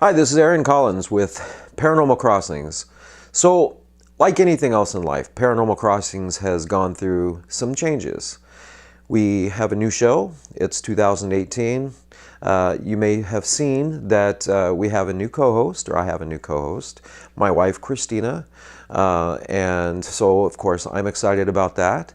Hi, this is Aaron Collins with Paranormal Crossings. So, like anything else in life, Paranormal Crossings has gone through some changes. We have a new show. It's 2018. You may have seen that we have a new co-host, or I have a new co-host, my wife Christina. And so, of course, I'm excited about that.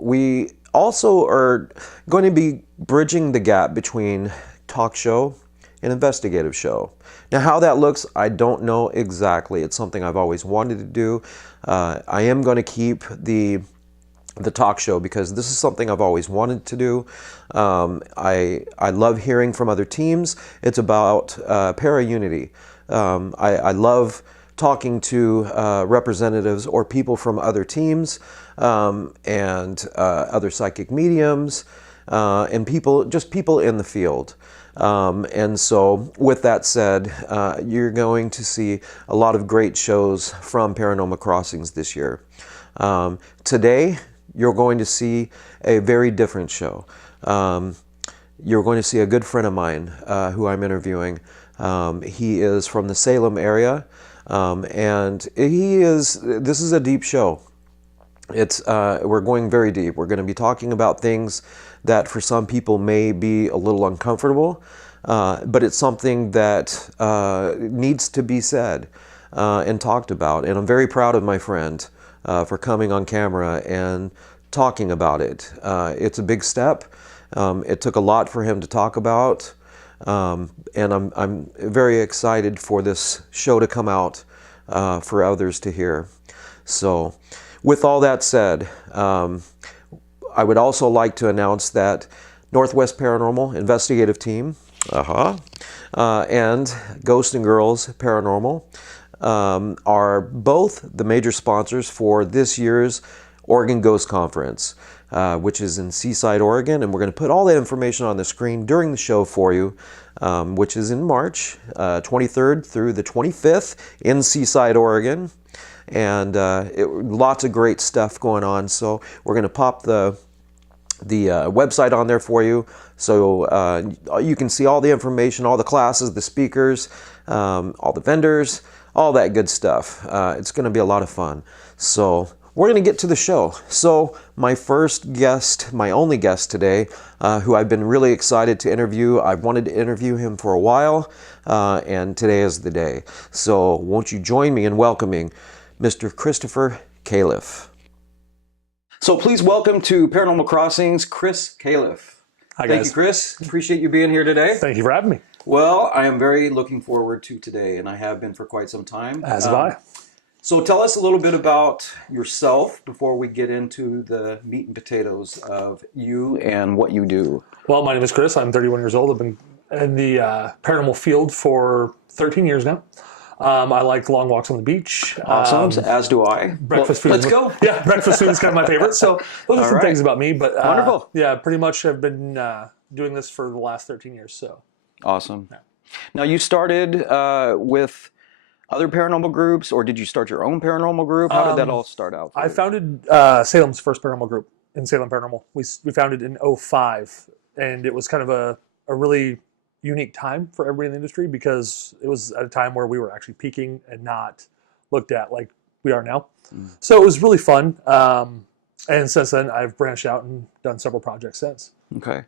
We also are going to be bridging the gap between talk show and investigative show. Now, how that looks, I don't know exactly. It's something I've always wanted to do. I am going to keep the talk show because this is something I've always wanted to do. I love hearing from other teams. It's about para-unity. I love talking to representatives or people from other teams and other psychic mediums and people in the field. And so with that said, you're going to see a lot of great shows from Paranormal Crossings this year. Today, you're going to see a very different show. You're going to see a good friend of mine who I'm interviewing. He is from the Salem area, and this is a deep show. We're going very deep. We're going to be talking about things that for some people may be a little uncomfortable, but it's something that needs to be said and talked about. And I'm very proud of my friend for coming on camera and talking about it. It's a big step. It took a lot for him to talk about, and I'm very excited for this show to come out for others to hear. So, with all that said, I would also like to announce that Northwest Paranormal Investigative Team and Ghost and Girls Paranormal are both the major sponsors for this year's Oregon Ghost Conference, which is in Seaside, Oregon. And we're going to put all that information on the screen during the show for you, which is in March 23rd through the 25th in Seaside, Oregon. And lots of great stuff going on. So we're going to pop the website on there for you, so you can see all the information, all the classes, the speakers, all the vendors, all that good stuff. It's going to be a lot of fun. So we're going to get to the show. So my first guest, my only guest today, who I've been really excited to interview. I've wanted to interview him for a while, and today is the day. So won't you join me in welcoming Mr. Christopher Califf. So please welcome to Paranormal Crossings, Chris Califf. Hi, guys. Thank you, Chris. Appreciate you being here today. Thank you for having me. Well, I am very looking forward to today, and I have been for quite some time. As have I. So tell us a little bit about yourself before we get into the meat and potatoes of you and what you do. Well, my name is Chris. I'm 31 years old. I've been in the paranormal field for 13 years now. I like long walks on the beach. Awesome, as do I. Breakfast food. Let's go. Yeah, breakfast food is kind of my favorite. So those are some things about me. But wonderful. Yeah, pretty much I've been doing this for the last 13 years. So awesome. Yeah. Now you started with other paranormal groups, or did you start your own paranormal group? How did that all start out? I founded Salem's first paranormal group in Salem Paranormal. We founded in 2005, and it was kind of a really unique time for everybody in the industry because it was at a time where we were actually peaking and not looked at like we are now. So it was really fun. And since then, I've branched out and done several projects since. Okay.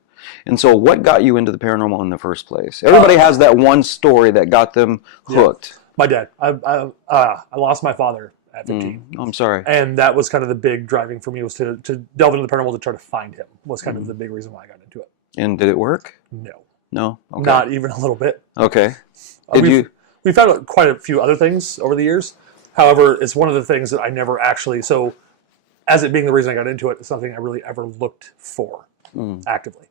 And so what got you into the paranormal in the first place? Everybody has that one story that got them hooked. Yeah. My dad. I lost my father at 15. I'm sorry. And that was kind of the big driving for me was to delve into the paranormal to try to find him was kind of the big reason why I got into it. And did it work? No. No? Okay. Not even a little bit. Okay. We found quite a few other things over the years. However, it's one of the things that I never actually, so as it being the reason I got into it, it's something I really ever looked for actively.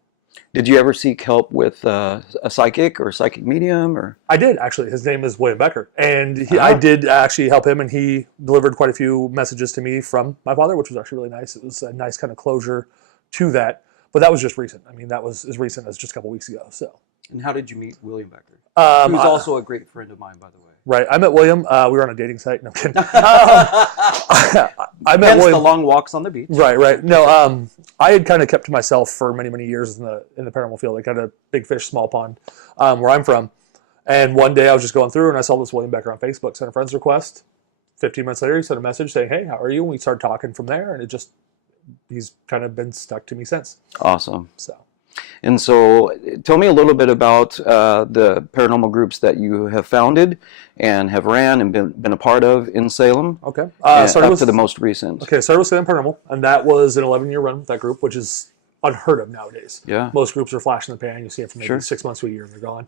Did you ever seek help with a psychic or a psychic medium? Or I did, actually. His name is William Becker. And I did actually help him, and he delivered quite a few messages to me from my father, which was actually really nice. It was a nice kind of closure to that. But that was just recent. I mean, that was as recent as just a couple weeks ago. So. And how did you meet William Becker? Who's also a great friend of mine, by the way. Right. I met William. We were on a dating site. No, I'm kidding. I met William. The long walks on the beach. Right, right. No, I had kind of kept to myself for many, many years in the paranormal field. I got a big fish, small pond, where I'm from. And one day I was just going through and I saw this William Becker on Facebook, sent a friend's request. 15 minutes later, he sent a message saying, "Hey, how are you?" And we started talking from there, and he's kind of been stuck to me since. Awesome. So. And so tell me a little bit about the paranormal groups that you have founded and have ran and been a part of in Salem. Okay. Up to the most recent. Okay, started with Salem Paranormal, and that was an 11-year run with that group, which is unheard of nowadays. Yeah. Most groups are flash in the pan. You see them for maybe Sure. 6 months to a year, and they're gone.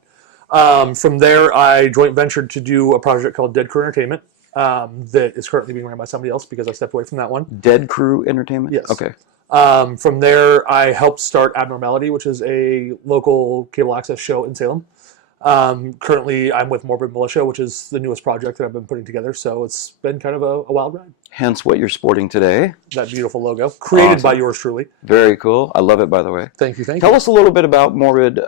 From there, I joint ventured to do a project called Dead Crew Entertainment that is currently being ran by somebody else because I stepped away from that one. Dead Crew Entertainment? Yes. Okay. From there, I helped start Abnormality, which is a local cable access show in Salem. Currently, I'm with Morbid Militia, which is the newest project that I've been putting together. So it's been kind of a wild ride. Hence what you're sporting today. That beautiful logo, created by Awesome. yours truly. Very cool. I love it, by the way. Thank you. Tell us a little bit about Morbid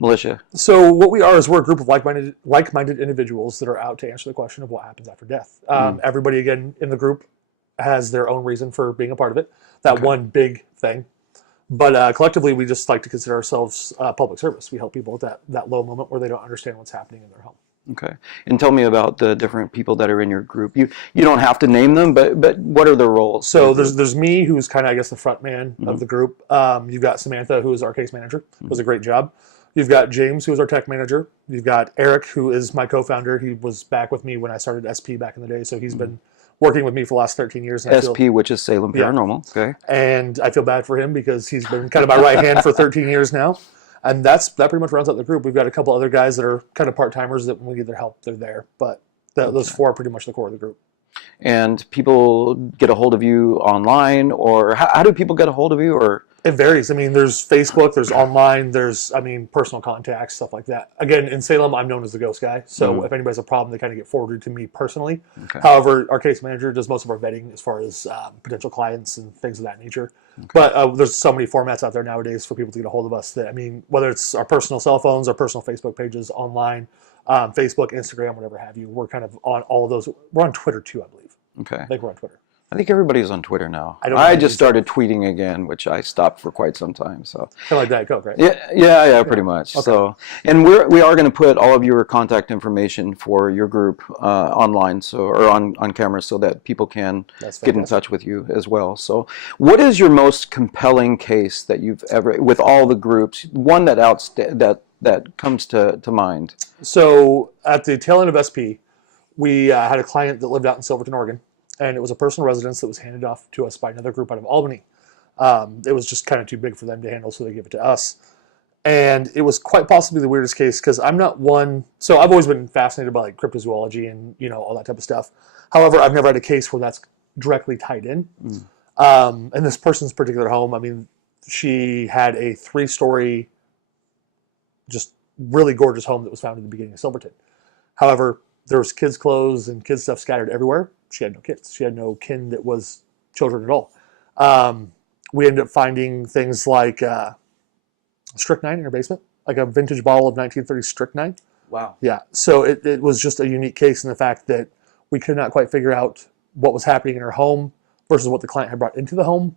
Militia. So what we are is we're a group of like-minded individuals that are out to answer the question of what happens after death. Everybody, again, in the group has their own reason for being a part of it. That one big thing. But collectively, we just like to consider ourselves public service. We help people at that low moment where they don't understand what's happening in their home. Okay. And tell me about the different people that are in your group. You don't have to name them, but what are their roles? So there's me, who's kind of, I guess, the front man of the group. You've got Samantha, who is our case manager, does a great job. You've got James, who is our tech manager. You've got Eric, who is my co-founder. He was back with me when I started SP back in the day, so he's been working with me for the last 13 years. And SP, which is Salem Paranormal. Yeah. Okay. And I feel bad for him because he's been kind of my right hand for 13 years now. And that pretty much rounds out the group. We've got a couple other guys that are kind of part-timers that when we need their help, they're there. But those four are pretty much the core of the group. And people get a hold of you online, or how do people get a hold of you? Or it varies. I mean, there's Facebook, there's online, there's, personal contacts, stuff like that. Again, in Salem, I'm known as the ghost guy. So if anybody has a problem, they kind of get forwarded to me personally. Okay. However, our case manager does most of our vetting as far as potential clients and things of that nature. Okay. But there's so many formats out there nowadays for people to get a hold of us that, whether it's our personal cell phones, our personal Facebook pages, online, Facebook, Instagram, whatever have you, we're kind of on all of those. We're on Twitter too, I believe. Okay. I think we're on Twitter. I think everybody's on Twitter now. I just started tweeting again, which I stopped for quite some time. So kind of like Diet Coke, right? Yeah, pretty much. Okay. So, and we are going to put all of your contact information for your group online, or on camera, so that people can get in touch with you as well. So, what is your most compelling case that you've ever, with all the groups, one that comes to mind? So, at the tail end of SP, we had a client that lived out in Silverton, Oregon. And it was a personal residence that was handed off to us by another group out of Albany. It was just kind of too big for them to handle, so they gave it to us. And it was quite possibly the weirdest case, because I'm not one... So I've always been fascinated by cryptozoology and all that type of stuff. However, I've never had a case where that's directly tied in. And this person's particular home, she had a 3-story, just really gorgeous home that was found in the beginning of Silverton. However, there was kids' clothes and kids' stuff scattered everywhere. She had no kids. She had no kin that was children at all. We ended up finding things like strychnine in her basement, like a vintage bottle of 1930 strychnine. Wow. Yeah. So it was just a unique case in the fact that we could not quite figure out what was happening in her home versus what the client had brought into the home.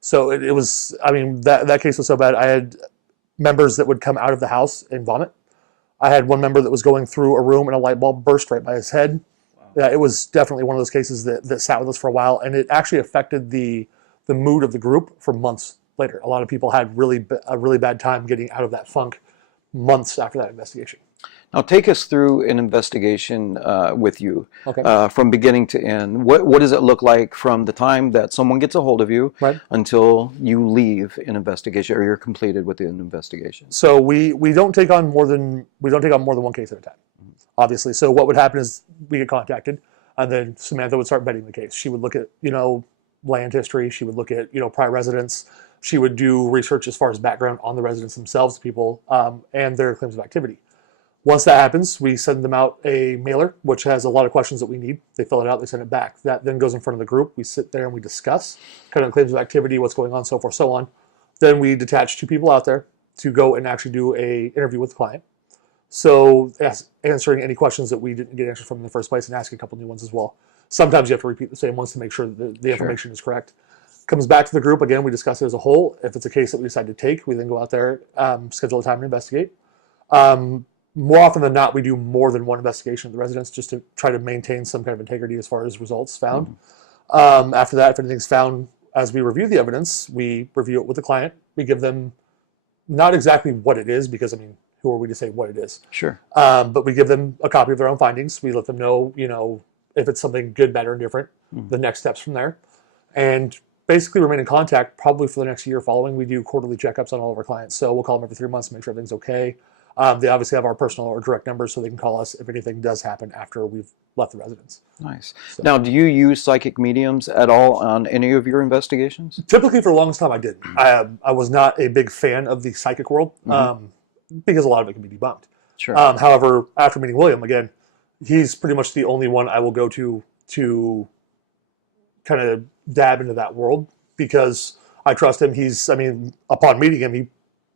So it was, that case was so bad. I had members that would come out of the house and vomit. I had one member that was going through a room and a light bulb burst right by his head. Yeah, it was definitely one of those cases that sat with us for a while, and it actually affected the mood of the group for months later. A lot of people had a really bad time getting out of that funk months after that investigation. Now, take us through an investigation with you, okay. From beginning to end. What does it look like from the time that someone gets a hold of you until you leave an investigation, or you're completed with an investigation? So we don't take on more than one case at a time. Obviously. So what would happen is we get contacted, and then Samantha would start vetting the case. She would look at, land history. She would look at, prior residents. She would do research as far as background on the residents themselves, people, and their claims of activity. Once that happens, we send them out a mailer, which has a lot of questions that we need. They fill it out, they send it back. That then goes in front of the group. We sit there and we discuss kind of claims of activity, what's going on, so forth, so on. Then we detach 2 people out there to go and actually do a interview with the client. So answering any questions that we didn't get answers from in the first place, and asking a couple new ones as well. Sometimes you have to repeat the same ones to make sure that the information is correct. Comes back to the group. Again, we discuss it as a whole. If it's a case that we decide to take, we then go out there, schedule a time to investigate. more often than not, we do more than one investigation at the residence just to try to maintain some kind of integrity as far as results found. After that, if anything's found as we review the evidence, we review it with the client. We give them not exactly what it is, because, I mean, who are we to say what it is? Sure. But we give them a copy of their own findings. We let them know, if it's something good, better, and different, the next steps from there. And basically remain in contact probably for the next year following. We do quarterly checkups on all of our clients. So we'll call them every 3 months to make sure everything's okay. They obviously have our personal or direct numbers, so they can call us if anything does happen after we've left the residence. Nice. So, now, do you use psychic mediums at all on any of your investigations? Typically, for the longest time, I didn't. I was not a big fan of the psychic world because a lot of it can be debunked. Sure. However, after meeting William, again, he's pretty much the only one I will go to kind of dab into that world, because I trust him. Upon meeting him, he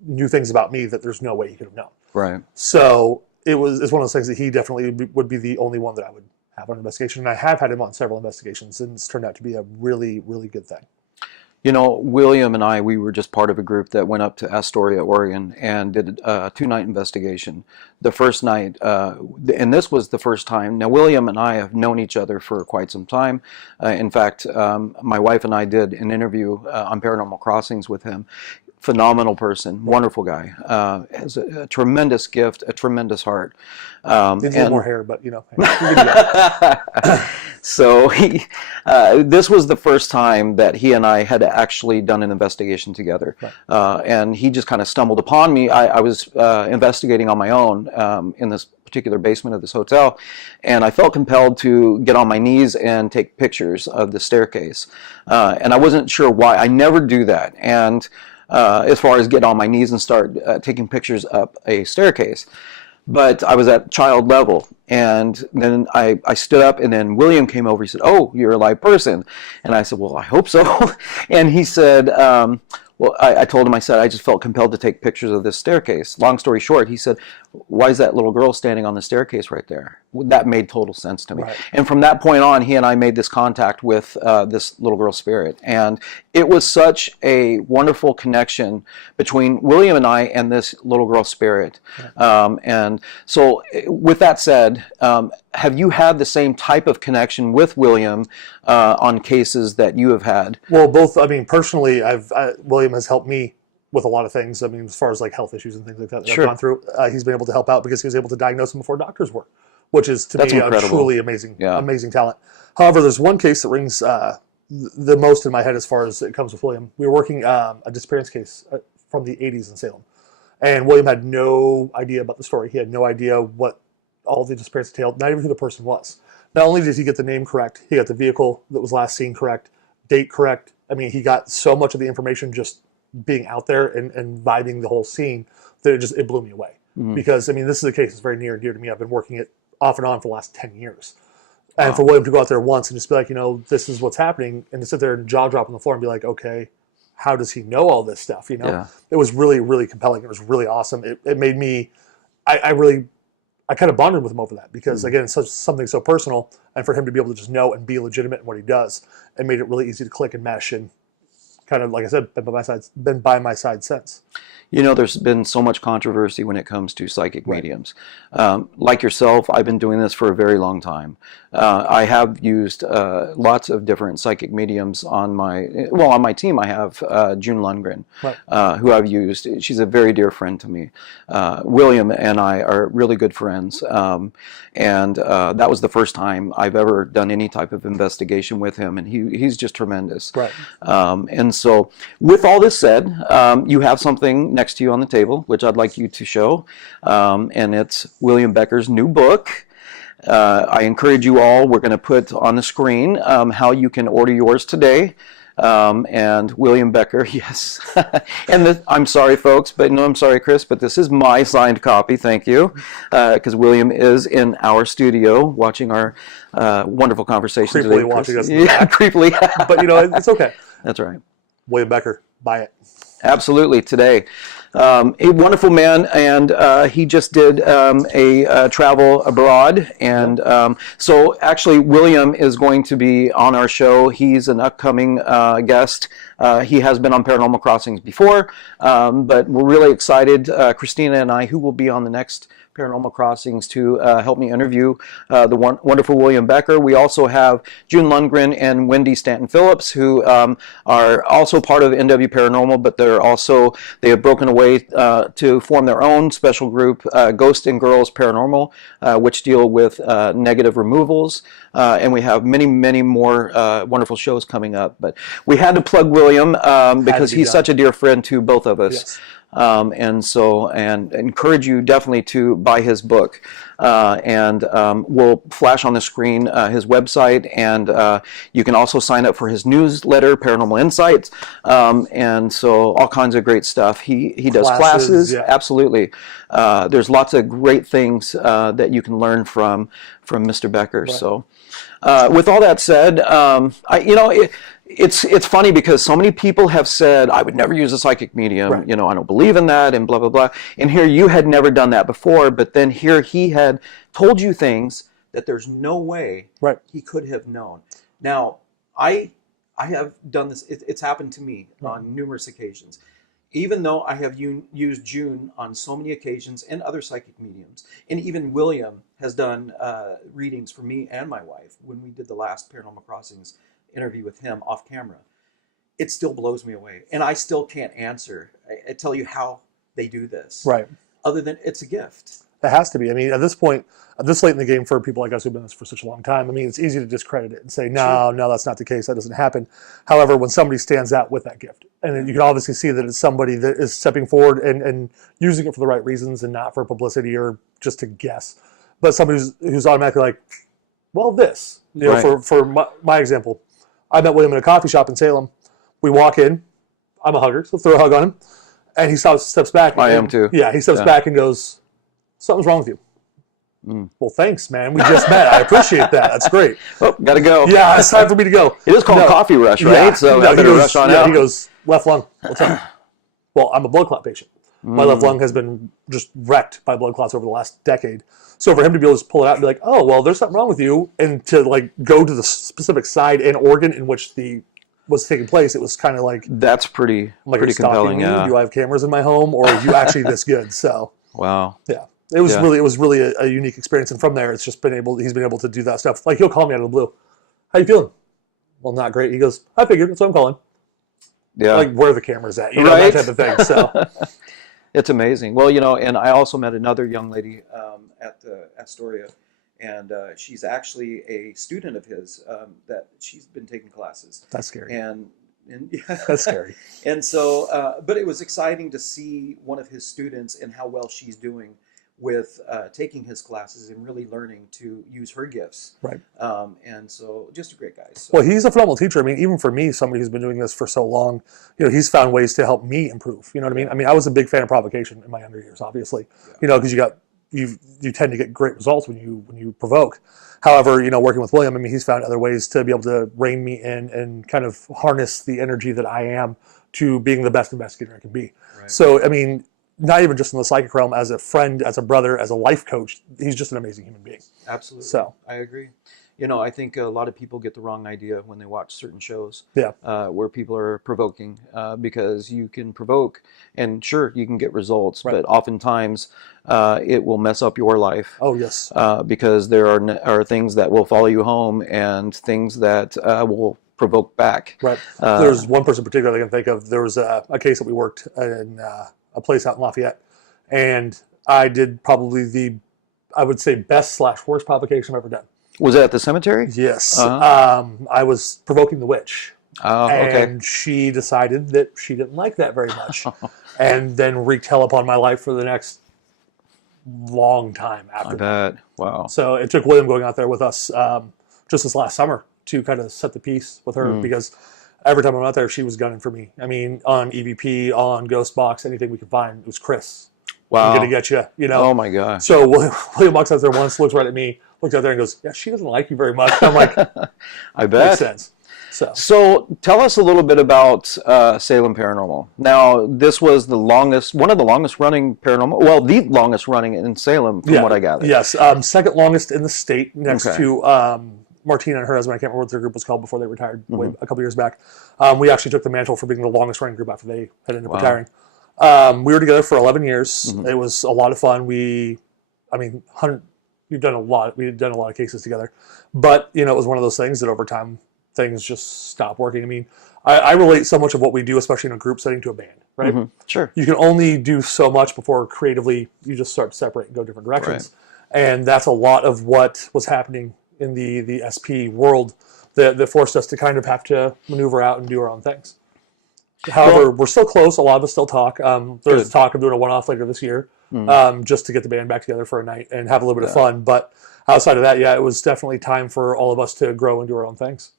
knew things about me that there's no way he could have known. Right. So it's one of those things that he definitely would be the only one that I would have on an investigation. And I have had him on several investigations, and it's turned out to be a really, really good thing. William and I, we were just part of a group that went up to Astoria, Oregon, and did a 2-night investigation. The first night, and this was the first time. Now, William and I have known each other for quite some time. In fact, my wife and I did an interview on Paranormal Crossings with him. Phenomenal person, wonderful guy, has a tremendous gift, a tremendous heart. Needs a little more hair, but So this was the first time that he and I had actually done an investigation together. Right. And he just kind of stumbled upon me. I was investigating on my own in this particular basement of this hotel, and I felt compelled to get on my knees and take pictures of the staircase. And I wasn't sure why. I never do that. And as far as get on my knees and start taking pictures up a staircase. But I was at child level, and then I stood up, and then William came over. He said, "Oh, you're a live person." And I said, "Well, I hope so." And he said, I told him, I said, I just felt compelled to take pictures of this staircase. Long story short, he said, "Why is that little girl standing on the staircase right there?" That made total sense to me. Right. And from that point on, he and I made this contact with this little girl spirit. And it was such a wonderful connection between William and I and this little girl spirit. Right. And so with that said, have you had the same type of connection with William on cases that you have had? Well, both. Personally, William has helped me with a lot of things. As far as like health issues and things like that Sure. I've gone through, he's been able to help out because he was able to diagnose them before doctors were, which is to me a truly amazing talent. However, there's one case that rings the most in my head as far as it comes with William. We were working a disappearance case from the 80s in Salem, and William had no idea about the story. He had no idea what all the disappearance entailed, not even who the person was. Not only did he get the name correct, he got the vehicle that was last seen correct, date correct. He got so much of the information just being out there and vibing the whole scene that it blew me away. Mm-hmm. Because, this is a case that's very near and dear to me. I've been working it off and on for the last 10 years. And for William to go out there once and just be like, this is what's happening, and to sit there and jaw drop on the floor and be like, okay, how does he know all this stuff? It was really, really compelling. It was really awesome. It made me, I kind of bonded with him over that because, again, it's something so personal, and for him to be able to just know and be legitimate in what he does, it made it really easy to click and mesh, and kind of, like I said, been by my side since. There's been so much controversy when it comes to psychic mediums. Like yourself, I've been doing this for a very long time. I have used lots of different psychic mediums on my team. I have June Lundgren, right. Who I've used. She's a very dear friend to me. William and I are really good friends. And that was the first time I've ever done any type of investigation with him, and he's just tremendous. Right. And so, with all this said, you have something next to you on the table, which I'd like you to show, and it's William Becker's new book. I encourage you all, we're going to put on the screen how you can order yours today. And William Becker, yes. And I'm sorry, folks, but no, I'm sorry, Chris, but this is my signed copy. Thank you. Because William is in our studio watching our wonderful conversation today. Creepily watching us. Yeah, creepily. But, it's okay. That's right. William Becker, buy it. Absolutely, today. A wonderful man, and he just did a travel abroad, and so actually William is going to be on our show. He's an upcoming guest. He has been on Paranormal Crossings before, but we're really excited, Christina and I, who will be on the next Paranormal Crossings to help me interview the wonderful William Becker. We also have June Lundgren and Wendy Stanton-Phillips, who are also part of NW Paranormal, but they have broken away to form their own special group, Ghost and Girls Paranormal, which deal with negative removals. And we have many, many more wonderful shows coming up. But we had to plug William because he's such a dear friend to both of us. Yes. And encourage you definitely to buy his book. We'll flash on the screen his website, and you can also sign up for his newsletter, Paranormal Insights, and so all kinds of great stuff. He does classes, yeah. Absolutely. There's lots of great things that you can learn from Mr. Becker. Right. So, with all that said, it's funny because so many people have said, I would never use a psychic medium, right. I don't believe in that, and blah, blah, blah. And here you had never done that before, but then here he had told you things that there's no way right. he could have known. Now, I have done this, it's happened to me on numerous occasions. Even though I have used June on so many occasions and other psychic mediums, and even William has done readings for me and my wife when we did the last Paranormal Crossings interview with him off camera, it still blows me away. And I still can't answer. I tell you how they do this. Right. Other than it's a gift. It has to be. I mean, at this point, this late in the game for people like us who've been in this for such a long time, I mean, it's easy to discredit it and say, no, that's not the case. That doesn't happen. However, when somebody stands out with that gift, and you can obviously see that it's somebody that is stepping forward and using it for the right reasons and not for publicity or just to guess, but somebody who's automatically like, well, this, right. for my example, I met William in a coffee shop in Salem. We walk in. I'm a hugger, so throw a hug on him. And he steps back. I am too. Yeah, he steps back and goes, something's wrong with you. Well, thanks, man. We just met. I appreciate that. That's great. Oh, gotta go. Yeah, it's time for me to go. It is called Coffee Rush, right? Yeah. So I better rush on out. He goes, left lung. What's up? Well, I'm a blood clot patient. My left lung has been just wrecked by blood clots over the last decade. So for him to be able to pull it out and be like, oh, well, there's something wrong with you, and to like go to the specific side and organ in which was taking place, it was kind of like, that's pretty compelling. Yeah. Do I have cameras in my home, or are you actually this good? So wow. Yeah. It was really a unique experience, and from there, it's just he's been able to do that stuff. Like he'll call me out of the blue. How you feeling? Well, not great. He goes, I figured. That's what I'm calling. Yeah. Like where the camera's at, right? That type of thing. So it's amazing. Well, and I also met another young lady at Astoria, and she's actually a student of his that she's been taking classes. That's scary. And yeah. That's scary. And so, but it was exciting to see one of his students and how well she's doing with taking his classes and really learning to use her gifts. Right. And so just a great guy. So. Well, he's a phenomenal teacher. I mean, even for me, somebody who's been doing this for so long, he's found ways to help me improve. You know what I mean? I mean, I was a big fan of provocation in my younger years, obviously, because you tend to get great results when you provoke. However, working with William, I mean, he's found other ways to be able to rein me in and kind of harness the energy that I am to being the best investigator I can be. Right. So, I mean, not even just in the psychic realm, as a friend, as a brother, as a life coach, he's just an amazing human being. Absolutely. So I agree. I think a lot of people get the wrong idea when they watch certain shows where people are provoking because you can provoke and sure, you can get results, but oftentimes it will mess up your life. Oh, yes. Because there are things that will follow you home and things that will provoke back. Right. There's one person in particular I can think of. There was a case that we worked in a place out in Lafayette, and I did probably I would say best/worst provocation I've ever done. Was it at the cemetery? Yes. I was provoking the witch. Oh, okay. And she decided that she didn't like that very much. And then wreaked hell upon my life for the next long time after that. Wow. So it took William going out there with us just this last summer to kind of set the peace with her because every time I'm out there, she was gunning for me. I mean, on EVP, on Ghost Box, anything we could find, it was Chris. Wow. I'm going to get you, Oh, my God. So William walks out there once, looks right at me, looks out there and goes, yeah, she doesn't like you very much. I'm like, I bet. Makes sense. So tell us a little bit about Salem Paranormal. Now, this was one of the longest running paranormal, well, the longest running in Salem from what I gathered. Yes, second longest in the state next to Martina and her husband. I can't remember what their group was called before they retired a couple years back. We actually took the mantle for being the longest running group after they had ended up retiring. We were together for 11 years. It was a lot of fun. I mean, we've done a lot. We had done a lot of cases together, but it was one of those things that over time things just stop working. I mean, I relate so much of what we do, especially in a group setting, to a band, right? Mm-hmm. Sure. You can only do so much before creatively you just start to separate and go different directions. Right. And that's a lot of what was happening in the SP world that forced us to kind of have to maneuver out and do our own things. However, we're still close. A lot of us still talk. There's talk of doing a one-off later this year, just to get the band back together for a night and have a little bit of fun. But outside of that, it was definitely time for all of us to grow and do our own things.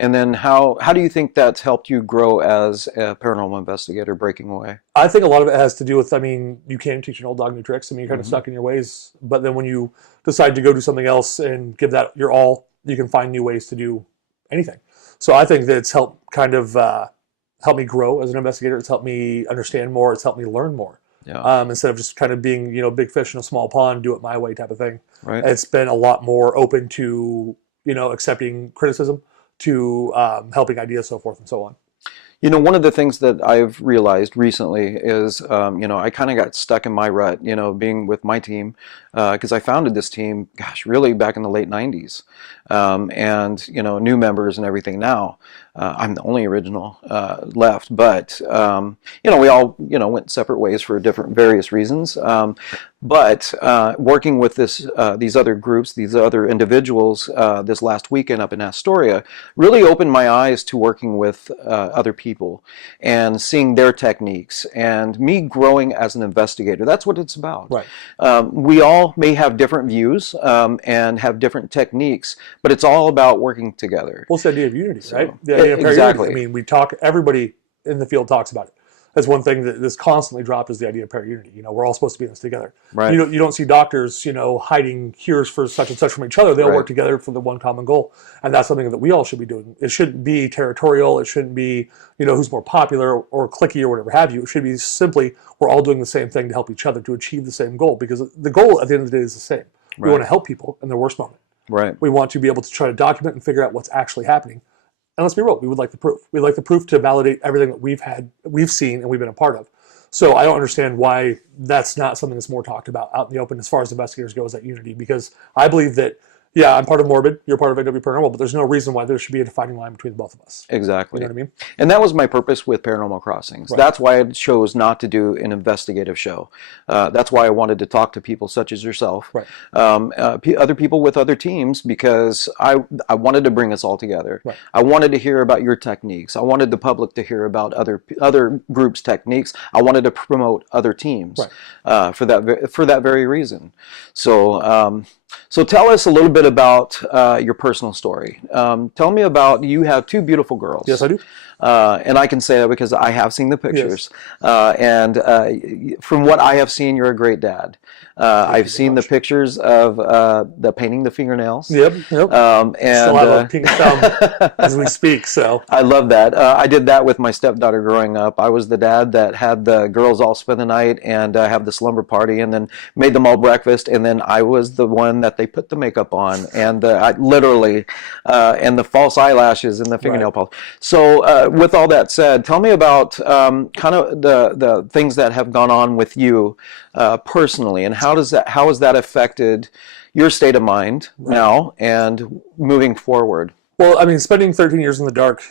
And then how do you think that's helped you grow as a paranormal investigator, breaking away? I think a lot of it has to do with, I mean, you can teach an old dog new tricks. I mean, you're kind of stuck in your ways. But then when you decide to go do something else and give that your all, you can find new ways to do anything. So I think that it's helped kind of help me grow as an investigator. It's helped me understand more. It's helped me learn more. Yeah. Instead of just kind of being, big fish in a small pond, do it my way type of thing. Right. It's been a lot more open to, accepting criticism, to helping ideas, so forth and so on. One of the things that I've realized recently is, I kind of got stuck in my rut, being with my team, because I founded this team, really back in the late 90s. And, new members and everything now. I'm the only original left, but, we all, went separate ways for various reasons. But working with these other groups, these other individuals this last weekend up in Astoria really opened my eyes to working with other people and seeing their techniques and me growing as an investigator. That's what it's about. Right. We all may have different views and have different techniques, but it's all about working together. Well, it's the idea of unity, right? The idea of exactly. I mean, everybody in the field talks about it. That's one thing that is constantly dropped is the idea of para-unity. We're all supposed to be in this together. Right. You don't see doctors, hiding cures for such and such from each other. They all work together for the one common goal. And that's something that we all should be doing. It shouldn't be territorial. It shouldn't be, who's more popular or cliquey or whatever have you. It should be simply we're all doing the same thing to help each other to achieve the same goal, because the goal at the end of the day is the same. We want to help people in their worst moment. Right. We want to be able to try to document and figure out what's actually happening. And let's be real, we would like the proof. We'd like the proof to validate everything that we've seen, and we've been a part of. So I don't understand why that's not something that's more talked about out in the open as far as investigators go, is that unity. Because I believe that, I'm part of Morbid, you're part of AW Paranormal, but there's no reason why there should be a defining line between both of us. Exactly. You know what I mean? And that was my purpose with Paranormal Crossings. Right. That's why I chose not to do an investigative show. That's why I wanted to talk to people such as yourself, right. Other people with other teams, because I wanted to bring us all together. Right. I wanted to hear about your techniques. I wanted the public to hear about other groups' techniques. I wanted to promote other teams, right. For that very reason. So tell us a little bit about your personal story. Tell me about, you have two beautiful girls. Yes, I do. And I can say that because I have seen the pictures. Yes. And from what I have seen, you're a great dad. I've seen the pictures of the painting the fingernails. Yep. And still have a pink thumb as we speak. So I love that. I did that with my stepdaughter growing up. I was the dad that had the girls all spend the night and have the slumber party, and then made them all breakfast, and then I was the one that they put the makeup on, and I literally and the false eyelashes and the fingernail polish. So with all that said, tell me about kind of the things that have gone on with you personally, and how has that affected your state of mind now and moving forward? Well, I mean, spending 13 years in the dark,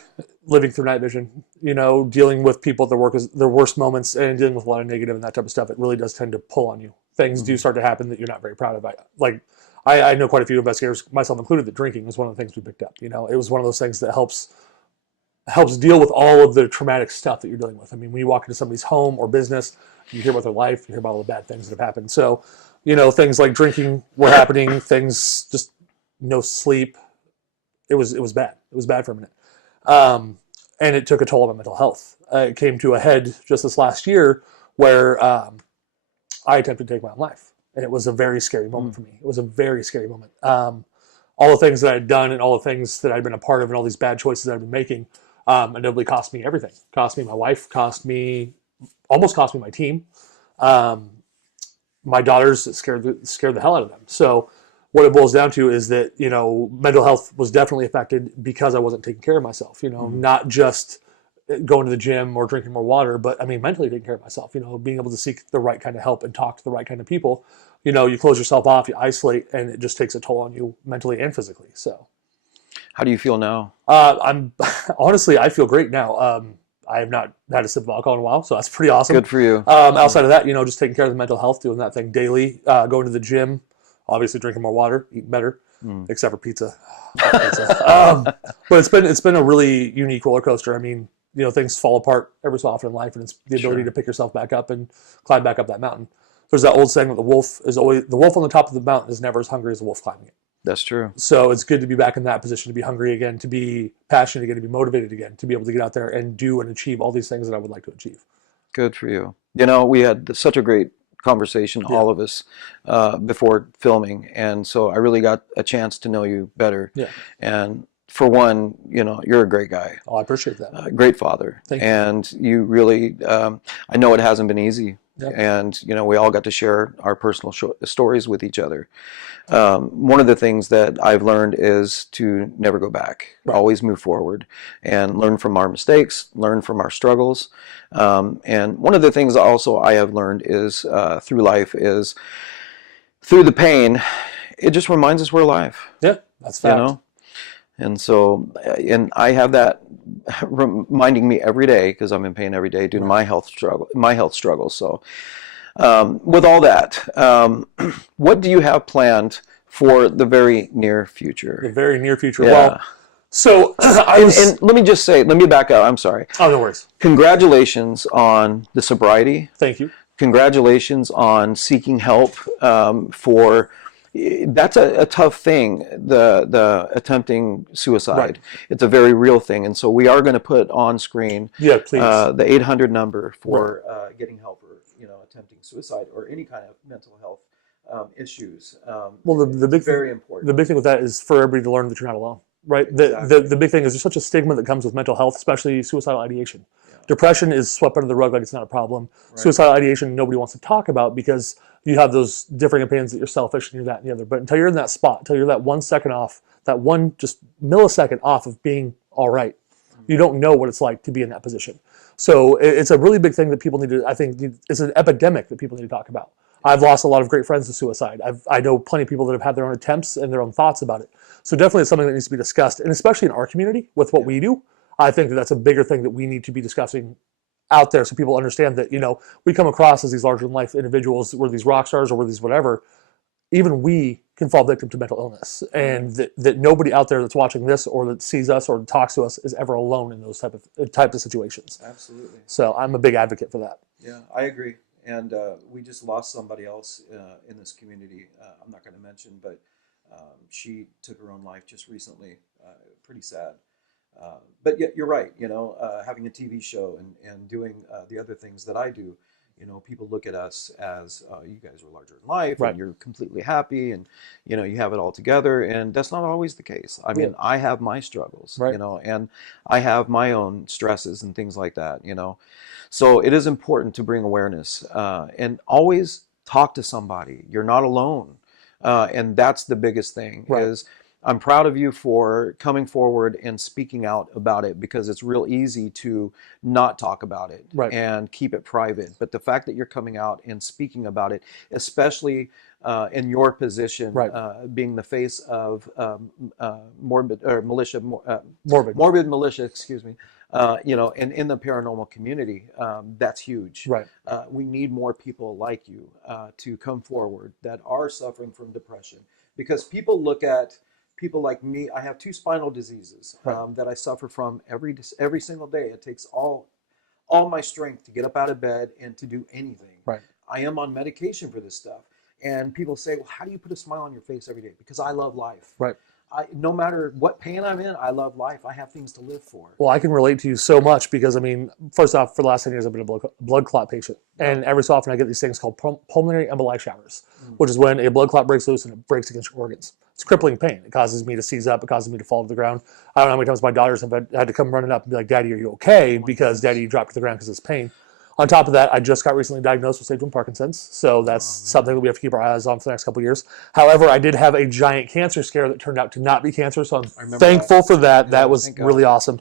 living through night vision, dealing with people at their worst moments, and dealing with a lot of negative and that type of stuff, it really does tend to pull on you. Things do start to happen that you're not very proud of. I know quite a few investigators, myself included, that drinking was one of the things we picked up. It was one of those things that helps deal with all of the traumatic stuff that you're dealing with. I mean, when you walk into somebody's home or business, you hear about their life, you hear about all the bad things that have happened. So, things like drinking were happening, things just no sleep. It was bad. It was bad for a minute. And it took a toll on my mental health. It came to a head just this last year where I attempted to take my own life. And it was a very scary moment for me. It was a very scary moment. All the things that I'd done and all the things that I'd been a part of and all these bad choices that I'd been making inevitably cost me everything. Cost me my wife, almost cost me my team. My daughters, it scared the hell out of them. So what it boils down to is that, mental health was definitely affected because I wasn't taking care of myself, not just going to the gym or drinking more water, but I mean, mentally taking care of myself, being able to seek the right kind of help and talk to the right kind of people you close yourself off, you isolate, and it just takes a toll on you mentally and physically. So, How do you feel now? I'm honestly, I feel great now. I have not had a sip of alcohol in a while, so that's pretty awesome. Good for you. Outside of that, just taking care of the mental health, doing that thing daily, going to the gym, obviously drinking more water, eating better, except for pizza. But it's been a really unique roller coaster. I mean, things fall apart every so often in life, and it's the ability to pick yourself back up and climb back up that mountain. There's that old saying that the wolf on the top of the mountain is never as hungry as the wolf climbing it. That's true. So it's good to be back in that position, to be hungry again, to be passionate again, to be motivated again, to be able to get out there and do and achieve all these things that I would like to achieve. Good for you. We had such a great conversation, all of us, before filming. And so I really got a chance to know you better. Yeah. And for one, you're a great guy. Oh, I appreciate that. Great father. Thank you. And you really, I know it hasn't been easy. Yep. And, we all got to share our personal stories with each other. One of the things that I've learned is to never go back, always move forward and learn from our mistakes, learn from our struggles. And one of the things also I have learned is through life is through the pain, it just reminds us we're alive. Yeah, that's fact. And so, and I have that reminding me every day because I'm in pain every day due to my health struggle. So, with all that, what do you have planned for the very near future? The very near future. Yeah. Well, so and let me back up. I'm sorry. Oh, no worries. Congratulations on the sobriety. Thank you. Congratulations on seeking help for. That's a tough thing, the attempting suicide. Right. It's a very real thing. And so we are going to put on screen please. The 800 number for getting help for attempting suicide or any kind of mental health issues. Well, the big very important. The big thing with that is for everybody to learn that you're not alone. Right. Exactly. The big thing is there's such a stigma that comes with mental health, especially suicidal ideation. Yeah. Depression is swept under the rug like it's not a problem. Right. Suicidal ideation nobody wants to talk about because you have those differing opinions that you're selfish and you're that and the other. But until you're in that spot, until you're that 1 second off, that one just millisecond off of being all right, you don't know what it's like to be in that position. So it's a really big thing that people need to, I think, it's an epidemic that people need to talk about. I've lost a lot of great friends to suicide. I know plenty of people that have had their own attempts and their own thoughts about it. So definitely it's something that needs to be discussed, and especially in our community with what we do, I think that's a bigger thing that we need to be discussing out there so people understand that, we come across as these larger-than-life individuals, we're these rock stars or we're these whatever. Even we can fall victim to mental illness, and that nobody out there that's watching this or that sees us or talks to us is ever alone in those type of situations. Absolutely. So I'm a big advocate for that. Yeah, I agree. And we just lost somebody else in this community. I'm not going to mention, but she took her own life just recently. Pretty sad. But you're right. Having a TV show and doing the other things that I do, people look at us as you guys are larger than life, and you're completely happy, and you have it all together. And that's not always the case. I mean, I have my struggles, and I have my own stresses and things like that. So it is important to bring awareness and always talk to somebody. You're not alone. And that's the biggest thing is I'm proud of you for coming forward and speaking out about it, because it's real easy to not talk about it and keep it private. But the fact that you're coming out and speaking about it, especially in your position, being the face of Morbid Militia, excuse me, and in the paranormal community, that's huge. We need more people like you to come forward that are suffering from depression, because people look at people like me. I have 2 spinal diseases that I suffer from every single day. It takes all my strength to get up out of bed and to do anything. I am on medication for this stuff. And people say, well, how do you put a smile on your face every day? Because I love life. No matter what pain I'm in, I love life. I have things to live for. Well, I can relate to you so much because, I mean, first off, for the last 10 years, I've been a blood clot patient. And every so often I get these things called pulmonary emboli showers, which is when a blood clot breaks loose and it breaks against your organs. It's crippling pain. It causes me to seize up. It causes me to fall to the ground. I don't know how many times my daughters have had to come running up and be like, Daddy, are you okay? Because Daddy dropped to the ground because of this pain. On top of that, I just got recently diagnosed with stage 1 Parkinson's, so that's something that we have to keep our eyes on for the next couple of years. However, I did have a giant cancer scare that turned out to not be cancer, so I'm thankful for that. Yeah, that was really awesome.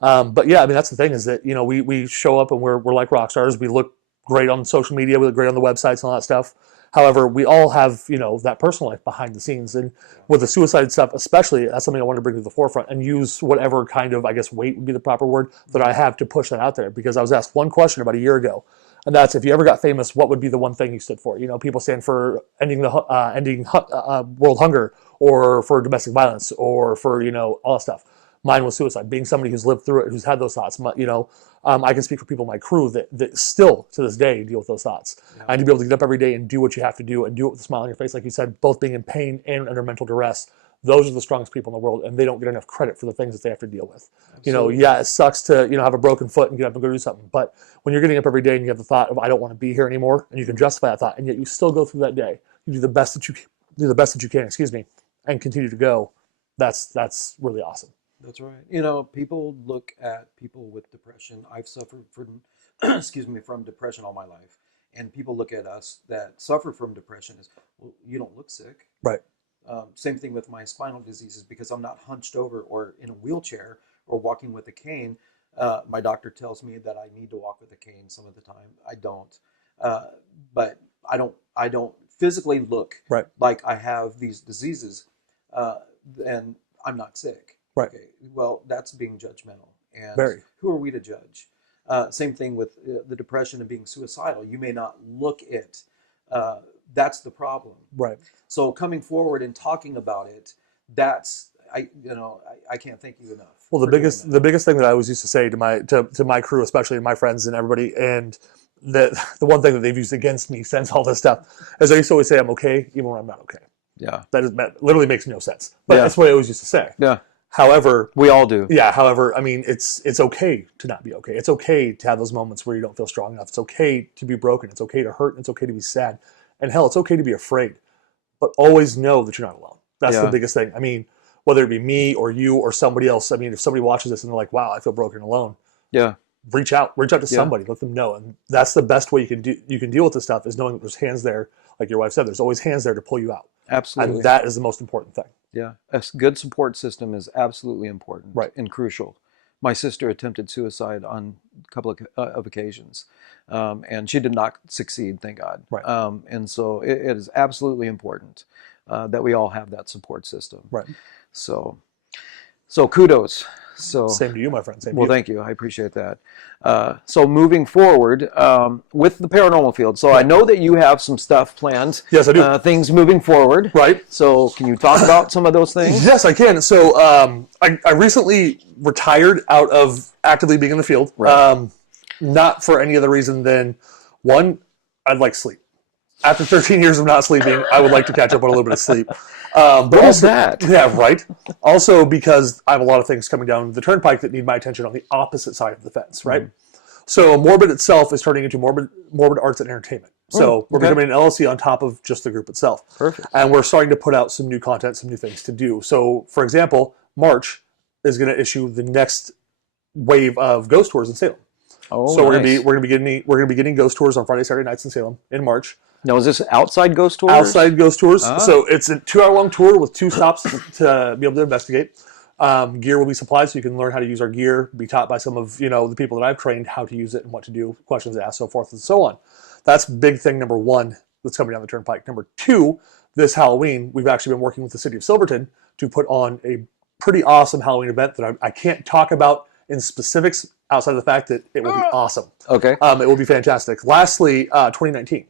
But yeah, I mean, that's the thing is that, we show up and we're like rock stars. We look great on social media. We look great on the websites and all that stuff. However, we all have, that personal life behind the scenes. And with the suicide stuff, especially, that's something I want to bring to the forefront and use whatever kind of, I guess, weight would be the proper word that I have to push that out there. Because I was asked one question about a year ago, and that's, if you ever got famous, what would be the one thing you stood for? People stand for ending world hunger, or for domestic violence, or for, all that stuff. Mine was suicide. Being somebody who's lived through it, who's had those thoughts, I can speak for people in my crew that still, to this day, deal with those thoughts. Yeah. And to be able to get up every day and do what you have to do, and do it with a smile on your face, like you said, both being in pain and under mental duress, those are the strongest people in the world, and they don't get enough credit for the things that they have to deal with. Absolutely. Yeah, it sucks to, have a broken foot and get up and go do something, but when you're getting up every day and you have the thought of, I don't want to be here anymore, and you can justify that thought, and yet you still go through that day, you do the best that you can, and continue to go, that's really awesome. That's right. People look at people with depression. I've suffered from, from depression all my life. And people look at us that suffer from depression as, well, you don't look sick. Right. Same thing with my spinal diseases, because I'm not hunched over or in a wheelchair or walking with a cane. My doctor tells me that I need to walk with a cane some of the time. I don't. But I don't physically look like I have these diseases, and I'm not sick. Right. Okay. Well, that's being judgmental. And Very. Who are we to judge? Same thing with the depression and being suicidal. You may not look it. That's the problem. Right. So coming forward and talking about it, that's I can't thank you enough. Well, the biggest thing that I always used to say to my crew, especially my friends and everybody, and the one thing that they've used against me since all this stuff, is I used to always say I'm okay even when I'm not okay. Yeah. That literally makes no sense. But that's what I always used to say. Yeah. However, we all do. Yeah. However, I mean, it's okay to not be okay. It's okay to have those moments where you don't feel strong enough. It's okay to be broken. It's okay to hurt. And it's okay to be sad. And hell, it's okay to be afraid. But always know that you're not alone. That's the biggest thing. I mean, whether it be me or you or somebody else. I mean, if somebody watches this and they're like, "Wow, I feel broken and alone." Yeah. Reach out to somebody. Let them know. And that's the best way you can deal with this stuff, is knowing that there's hands there. Like your wife said, there's always hands there to pull you out. Absolutely. And that is the most important thing. Yeah. A good support system is absolutely important and crucial. My sister attempted suicide on a couple of occasions, and she did not succeed, thank God. Right. And so it is absolutely important that we all have that support system. Right. So kudos. So same to you, my friend. Well, thank you. I appreciate that. So moving forward with the paranormal field. So I know that you have some stuff planned. Yes, I do. Things moving forward. Right. So can you talk about some of those things? Yes, I can. So I recently retired out of actively being in the field. Right. Not for any other reason than, one, I'd like sleep. After 13 years of not sleeping, I would like to catch up on a little bit of sleep. But what is that? Yeah, right. Also because I have a lot of things coming down the turnpike that need my attention on the opposite side of the fence, right? Mm-hmm. So Morbid itself is turning into Morbid Arts and Entertainment. So we're becoming an LLC on top of just the group itself. Perfect. And we're starting to put out some new content, some new things to do. So, for example, March is going to issue the next wave of ghost tours in Salem. Oh, so nice. we're gonna be getting ghost tours on Friday, Saturday nights in Salem in March. Now, is this outside ghost tours? Outside ghost tours. Ah. So it's a 2-hour-long tour with 2 stops to be able to investigate. Gear will be supplied, so you can learn how to use our gear, be taught by some of the people that I've trained how to use it and what to do, questions to ask, so forth and so on. That's big thing number 1 that's coming down the turnpike. Number 2, this Halloween, we've actually been working with the city of Silverton to put on a pretty awesome Halloween event that I can't talk about in specifics outside of the fact that it will be awesome. Okay. It will be fantastic. Lastly, 2019.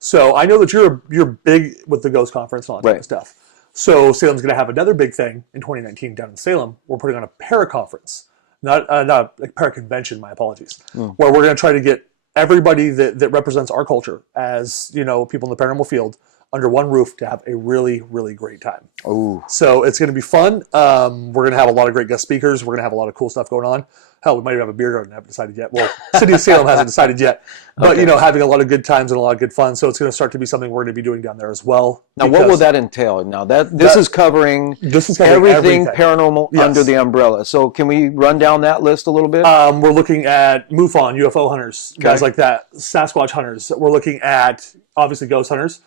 So I know that you're big with the Ghost Conference and all that type of stuff. So Salem's going to have another big thing in 2019 down in Salem. We're putting on a para-conference, not a para-convention, my apologies, where we're going to try to get everybody that represents our culture as, people in the paranormal field under one roof to have a really, really great time. Ooh. So it's going to be fun. We're going to have a lot of great guest speakers. We're going to have a lot of cool stuff going on. Hell, we might even have a beer garden. I haven't decided yet. Well, City of Salem hasn't decided yet. But, having a lot of good times and a lot of good fun. So it's going to start to be something we're going to be doing down there as well. Now, what will that entail? Now, this is covering everything paranormal under the umbrella. So can we run down that list a little bit? We're looking at MUFON, UFO hunters, guys like that, Sasquatch hunters. We're looking at, obviously, ghost hunters.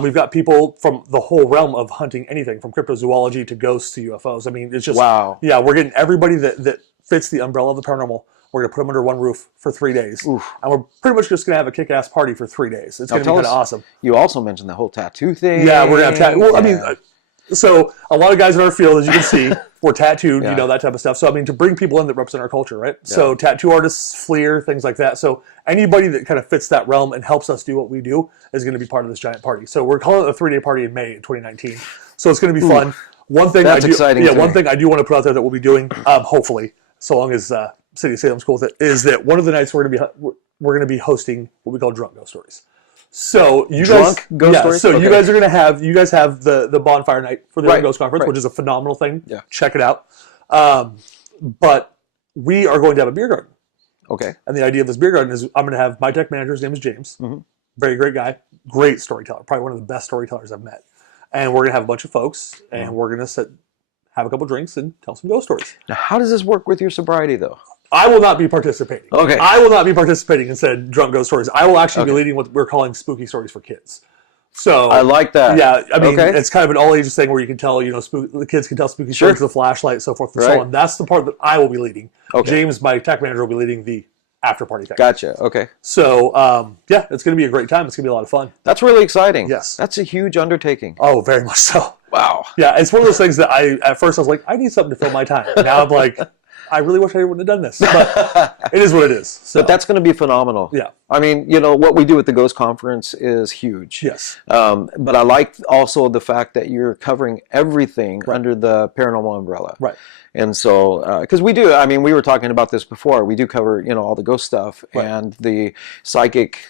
We've got people from the whole realm of hunting anything from cryptozoology to ghosts to UFOs. I mean, it's just, wow. Yeah, we're getting everybody that fits the umbrella of the paranormal. We're We're going to put them under one roof for 3 days. Oof. And we're pretty much just going to have a kick-ass party for 3 days. It's going to be kind of awesome. You also mentioned the whole tattoo thing. Yeah, we're going to have tattoo. Well, I mean, so a lot of guys in our field, as you can see, we're tattooed, Yeah. you know, that type of stuff. So, I mean, to bring people in that represent our culture, right? Yeah. So tattoo artists, fleer, things like that. So anybody that kind of fits that realm and helps us do what we do is going to be part of this giant party. So we're calling it a 3-day party in May 2019. So it's going to be fun. One thing That's exciting. Yeah, one thing I do want to put out there that we'll be doing, hopefully, so long as City of Salem's cool with it, is that one of the nights we're going to be hosting what we call Drunk Ghost Stories. So you guys, stories? So you guys are gonna have the bonfire night for the Ghost Conference, which is a phenomenal thing. Yeah, check it out. But we are going to have a beer garden. Okay. And the idea of this beer garden is I'm going to have my tech manager. His name is James. Mm-hmm. Very great guy, great storyteller, probably one of the best storytellers I've met. And we're gonna have a bunch of folks, and we're gonna have a couple drinks and tell some ghost stories. Now, how does this work with your sobriety, though? I will not be participating. Okay. I will not be participating in said drunk ghost stories. I will actually be leading what we're calling spooky stories for kids. So I like that. Yeah, I mean, it's kind of an all ages thing where you can tell, the kids can tell spooky stories with a flashlight, so forth and so on. That's the part that I will be leading. Okay. James, my tech manager, will be leading the after party thing. Gotcha. Okay. So it's going to be a great time. It's going to be a lot of fun. That's really exciting. Yes. That's a huge undertaking. Oh, very much so. Wow. Yeah, it's one of those things that at first I was like, I need something to fill my time. Now I'm like, I really wish I wouldn't have done this, but it is what it is. So. But that's going to be phenomenal. Yeah. I mean, what we do at the Ghost Conference is huge. Yes. But I like also the fact that you're covering everything under the paranormal umbrella. Right. And so, because we do, I mean, we were talking about this before. We do cover, all the ghost stuff and the psychic,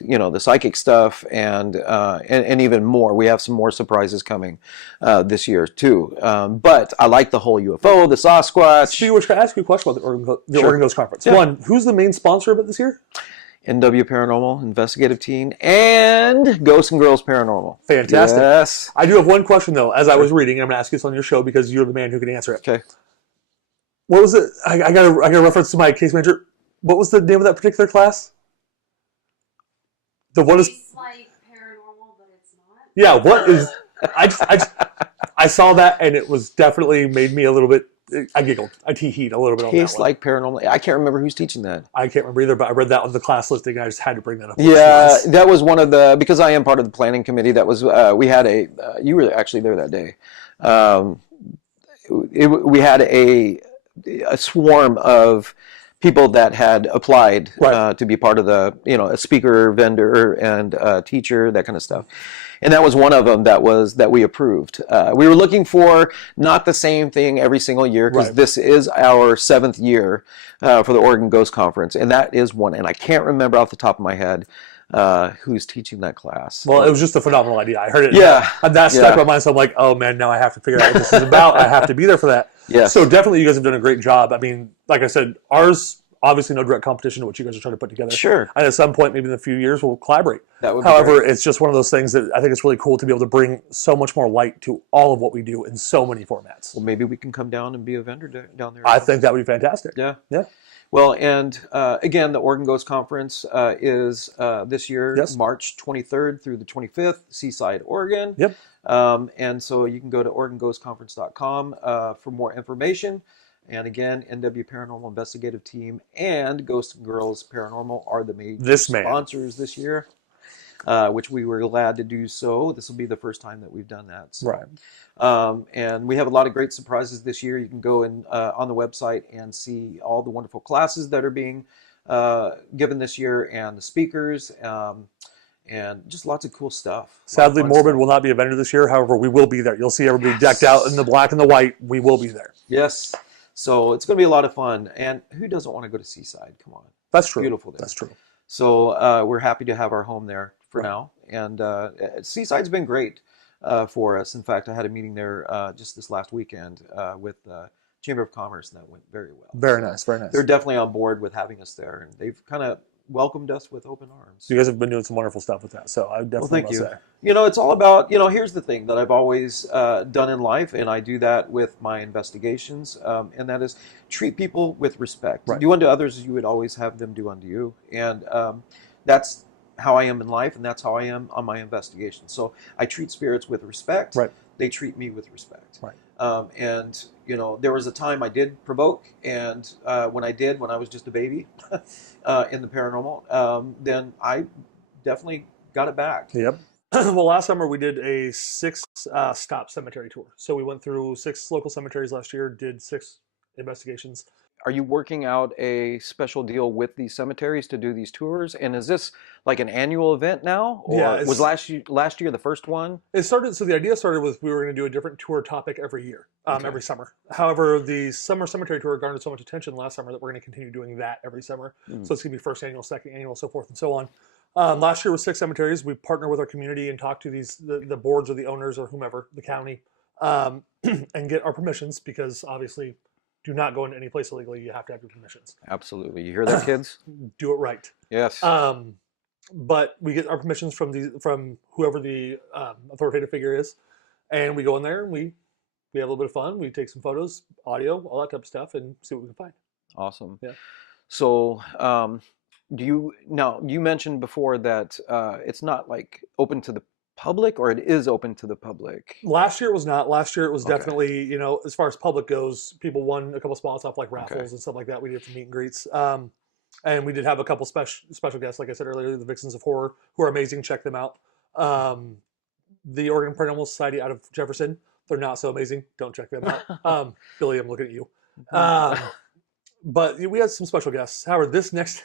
stuff, and even more. We have some more surprises coming this year too. But I like the whole UFO, the Sasquatch. Speaking of which, can I ask you a question about the Oregon Ghost Conference? Yeah. One, who's the main sponsor of it this year? NW Paranormal, Investigative Team, and Ghosts and Girls Paranormal. Fantastic. Yes. I do have one question though. As I was reading, I'm going to ask you this on your show because you're the man who can answer it. Okay. What was it? I got a reference to my case manager. What was the name of that particular class? It's like paranormal, but it's not. Yeah, what is... I saw that, and it was definitely made me a little bit... I giggled. I tee-heed a little bit on that one. Case like paranormal. I can't remember who's teaching that. I can't remember either, but I read that on the class listing. I just had to bring that up. Yeah, that was one of the... Because I am part of the planning committee, that was... we had a... you were actually there that day. We had a swarm of people that had applied to be part of the, a speaker, vendor, and teacher, that kind of stuff. And that was one of them that we approved. We were looking for not the same thing every single year, because this is our 7th year for the Oregon Ghost Conference, and that is one. And I can't remember off the top of my head who's teaching that class. Well, it was just a phenomenal idea. I heard it. Yeah. And that stuck in my mind. So I'm like, oh man, now I have to figure out what this is about. I have to be there for that. Yes. So definitely you guys have done a great job. I mean, like I said, ours, obviously no direct competition to what you guys are trying to put together. Sure. And at some point, maybe in a few years, we'll collaborate. That would be However, great. It's just one of those things that I think it's really cool to be able to bring so much more light to all of what we do in so many formats. Well, maybe we can come down and be a vendor down there. I think that would be fantastic. Yeah. Yeah. Well, and again, the Oregon Ghost Conference is this year, March 23rd through the 25th, Seaside, Oregon. Yep. And so you can go to OregonGhostConference.com for more information. And again, NW Paranormal Investigative Team and Ghosts and Girls Paranormal are the major sponsors this year, which we were glad to do so. This will be the first time that we've done that. So. Right. And we have a lot of great surprises this year. You can go in on the website and see all the wonderful classes that are being given this year, and the speakers, and just lots of cool stuff. Sadly, Morbid will not be a vendor this year. However, we will be there. You'll see everybody decked out in the black and the white. We will be there. Yes. So it's going to be a lot of fun. And who doesn't want to go to Seaside? Come on. That's true. Beautiful there. That's true. So we're happy to have our home there for now. And Seaside's been great for us. In fact, I had a meeting there just this last weekend with the Chamber of Commerce, and that went very well. Very nice. Very nice. They're definitely on board with having us there, and they've kind of welcomed us with open arms. You guys have been doing some wonderful stuff with that, so I definitely thank you. say. It's all about, here's the thing that I've always done in life, and I do that with my investigations, and that is treat people with respect. Right. Do unto others as you would always have them do unto you. And that's how I am in life, and that's how I am on my investigation. So I treat spirits with respect. Right. They treat me with respect. Right. And there was a time I did provoke, and when I was just a baby in the paranormal, then I definitely got it back. Yep. Well, last summer we did a 6 stop cemetery tour. So we went through 6 local cemeteries last year, did 6 investigations. Are you working out a special deal with these cemeteries to do these tours? And is this like an annual event now, or Yeah, was last year the first one? It started. So the idea started with we were going to do a different tour topic every year, every summer. However, the summer cemetery tour garnered so much attention last summer that we're going to continue doing that every summer. So it's going to be first annual, second annual, so forth and so on. Last year was 6 cemeteries. We partner with our community and talk to the boards or the owners or whomever, the county, and get our permissions, because obviously, do not go into any place illegally. You have to have your permissions. Absolutely. You hear that, kids? Do it right. Yes. But we get our permissions from whoever the authoritative figure is, and we go in there and we have a little bit of fun. We take some photos, audio, all that type of stuff, and see what we can find. Awesome. Yeah. So, you mentioned before that it's not like open to the public, or it is open to the public? Last year it was not. Last year it was definitely, as far as public goes, people won a couple spots off like raffles and stuff like that. We did some meet and greets. And we did have a couple special guests, like I said earlier, the Vixens of Horror, who are amazing. Check them out. The Oregon Paranormal Society out of Jefferson, they're not so amazing. Don't check them out. Billy, I'm looking at you. But we had some special guests. However, this next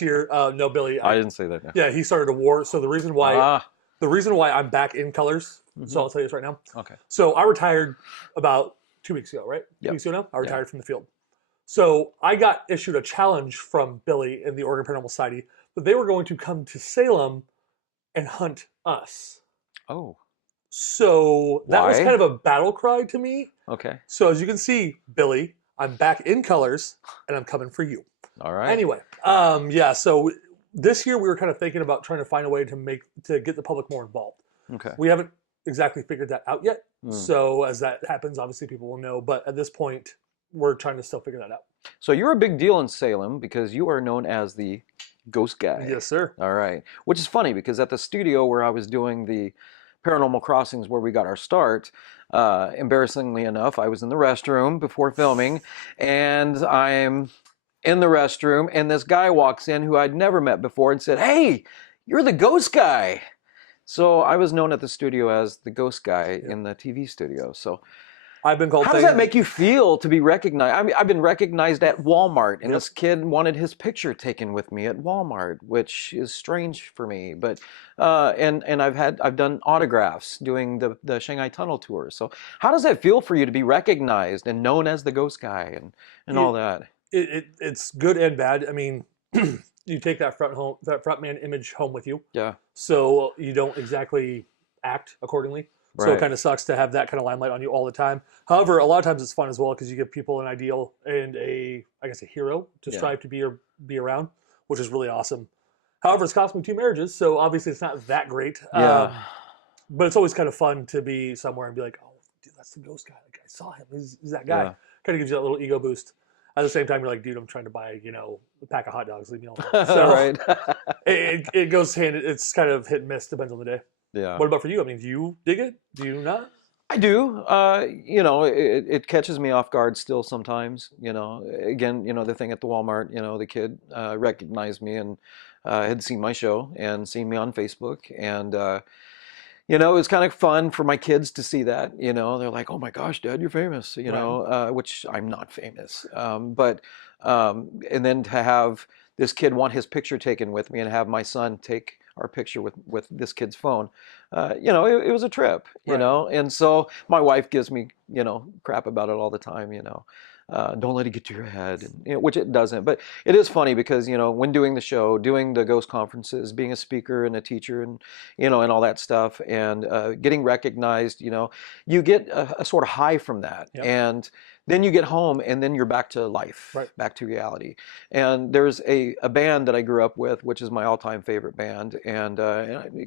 year, no, Billy. I didn't say that. No. Yeah, he started a war. So the reason why I'm back in colors, so I'll tell you this right now. Okay. So I retired about 2 weeks ago, right? 2 weeks ago now? I retired from the field. So I got issued a challenge from Billy and the Oregon Paranormal Society that they were going to come to Salem and hunt us. Oh. So that was kind of a battle cry to me. Okay. So as you can see, Billy, I'm back in colors and I'm coming for you. All right. Anyway, so this year we were kind of thinking about trying to find a way to get the public more involved. Okay. We haven't exactly figured that out yet. So as that happens, obviously people will know. But at this point, we're trying to still figure that out. So you're a big deal in Salem because you are known as the ghost guy. Yes, sir. All right. Which is funny because at the studio where I was doing the Paranormal Crossings where we got our start, embarrassingly enough, I was in the restroom before filming, and I'm in the restroom, and this guy walks in who I'd never met before and said, "Hey, you're the ghost guy." So I was known at the studio as the ghost guy in the TV studio. So I've been called. How does that make you feel to be recognized? I mean, I've been recognized at Walmart, and this kid wanted his picture taken with me at Walmart, which is strange for me. But and I've done autographs doing the Shanghai Tunnel tour. So how does that feel for you to be recognized and known as the ghost guy and all that? It's good and bad. I mean, you take that front man image home with you. Yeah. So you don't exactly act accordingly. So it kind of sucks to have that kind of limelight on you all the time. However, a lot of times it's fun as well because you give people an ideal and a hero to strive to be around, which is really awesome. However, it's cost me 2 marriages, so obviously it's not that great. But it's always kind of fun to be somewhere and be like, oh, dude, that's the ghost guy. Like, I saw him. He's that guy. Yeah. Kind of gives you that little ego boost. At the same time, you're like, dude, I'm trying to buy, a pack of hot dogs. Leave me alone. So Right. it goes hand. It's kind of hit and miss. Depends on the day. Yeah. What about for you? I mean, do you dig it? Do you not? I do. It catches me off guard still sometimes. Again, the thing at the Walmart, the kid recognized me and had seen my show and seen me on Facebook. And, it was kind of fun for my kids to see that. They're like, oh my gosh, Dad, you're famous, which I'm not famous. And then to have this kid want his picture taken with me and have my son take our picture with this kid's phone, it was a trip, and so my wife gives me, crap about it all the time, don't let it get to your head, and, which it doesn't, but it is funny because, when doing the show, doing the ghost conferences, being a speaker and a teacher and, and all that stuff and getting recognized, you get a sort of high from that. Yep. And then you get home and then you're back to life, back to reality. And there's a band that I grew up with, which is my all-time favorite band. And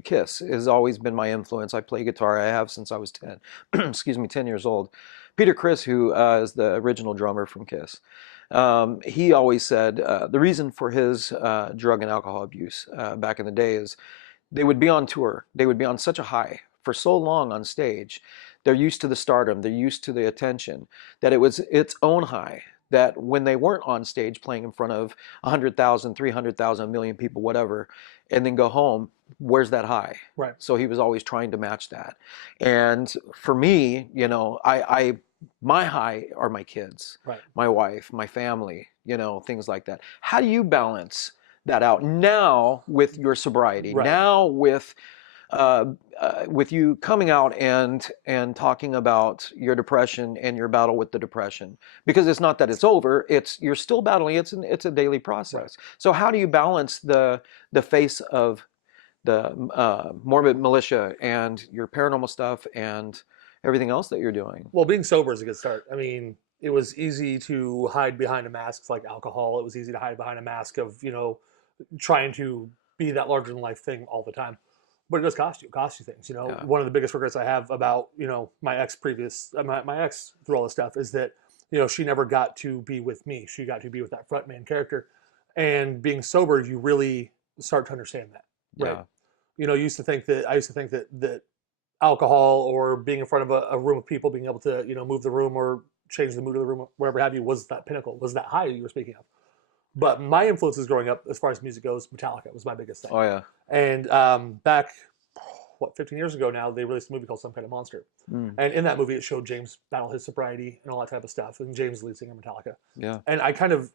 Kiss has always been my influence. I play guitar. I have since I was 10, 10 years old. Peter Criss, who is the original drummer from Kiss, he always said the reason for his drug and alcohol abuse back in the day is they would be on tour. They would be on such a high for so long on stage They're used to the stardom. They're used to the attention. That it was its own high. That when they weren't on stage playing in front of 100,000, 300,000, a million people, whatever, and then go home, where's that high? Right. So he was always trying to match that. And for me, you know, my high are my kids, Right. my wife, my family, you know, things like that. How do you balance that out now with your sobriety? Right. Now with you coming out and talking about your depression and your battle with the depression, because it's not that it's over, you're still battling. It's a daily process. Right. So how do you balance the face of the Morbid Militia and your paranormal stuff and everything else that you're doing? Well, being sober is a good start. I mean, it was easy to hide behind a mask like alcohol. It was easy to hide behind a mask of, you know, trying to be that larger than life thing all the time. But it does cost you things. You know, Yeah. one of the biggest regrets I have about, you know, my ex through all this stuff is that, you know, she never got to be with me. She got to be with that frontman character. And being sober, you really start to understand that. Right. Yeah. You know, I used to think that alcohol or being in front of a room of people, being able to, you know, move the room or change the mood of the room, whatever have you, was that pinnacle, was that high you were speaking of. But my influences growing up, as far as music goes, Metallica was my biggest thing. Oh yeah. And back, 15 years ago now, they released a movie called Some Kind of Monster. Mm. And in that movie, it showed James battle his sobriety and all that type of stuff. And James, the lead singer of Metallica. Yeah. And I kind of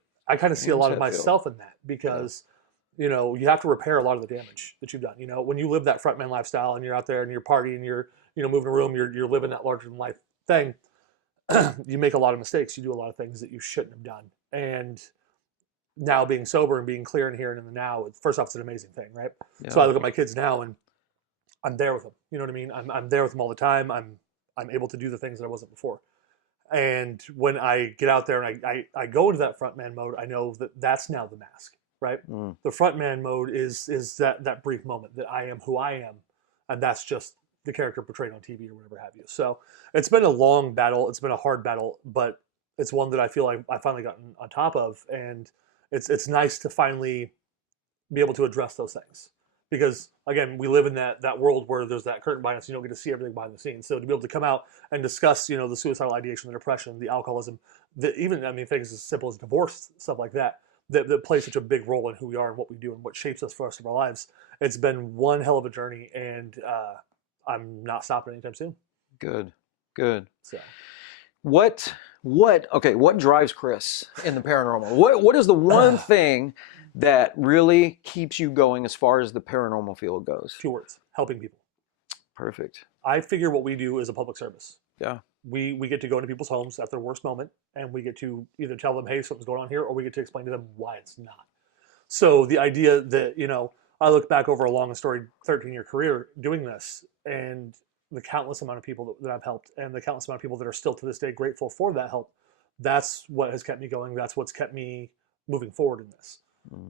see a lot of myself in that because, you know, you have to repair a lot of the damage that you've done. You know, when you live that frontman lifestyle and you're out there and you're partying, you're, you know, moving a room, you're living that larger than life thing, you make a lot of mistakes. You do a lot of things that you shouldn't have done. And now being sober and being clear in here and in the now, first off, it's an amazing thing, right? Yeah. So I look at my kids now and I'm there with them. You know what I mean? I'm there with them all the time. I'm able to do the things that I wasn't before. And when I get out there and I go into that frontman mode, I know that that's now the mask, right? Mm. The frontman mode is that brief moment that I am who I am, and that's just the character portrayed on TV or whatever have you. So it's been a long battle. It's been a hard battle, but it's one that I feel like I finally gotten on top of, and it's nice to finally be able to address those things. Because again, we live in that world where there's that curtain behind us. You don't get to see everything behind the scenes. So to be able to come out and discuss, you know, the suicidal ideation, the depression, the alcoholism, even, I mean, things as simple as divorce, stuff like that play such a big role in who we are and what we do and what shapes us for the rest of our lives. It's been one hell of a journey, and I'm not stopping anytime soon. Good. So What drives Chris in the paranormal? What is the one thing that really keeps you going as far as the paranormal field goes? 2 words: helping people. Perfect. I figure what we do is a public service. Yeah. We get to go into people's homes at their worst moment, and we get to either tell them, hey, something's going on here, or we get to explain to them why it's not. So the idea that, you know, I look back over a long and storied 13-year career doing this, and the countless amount of people that I've helped, and the countless amount of people that are still to this day grateful for that help, that's what has kept me going. That's what's kept me moving forward in this.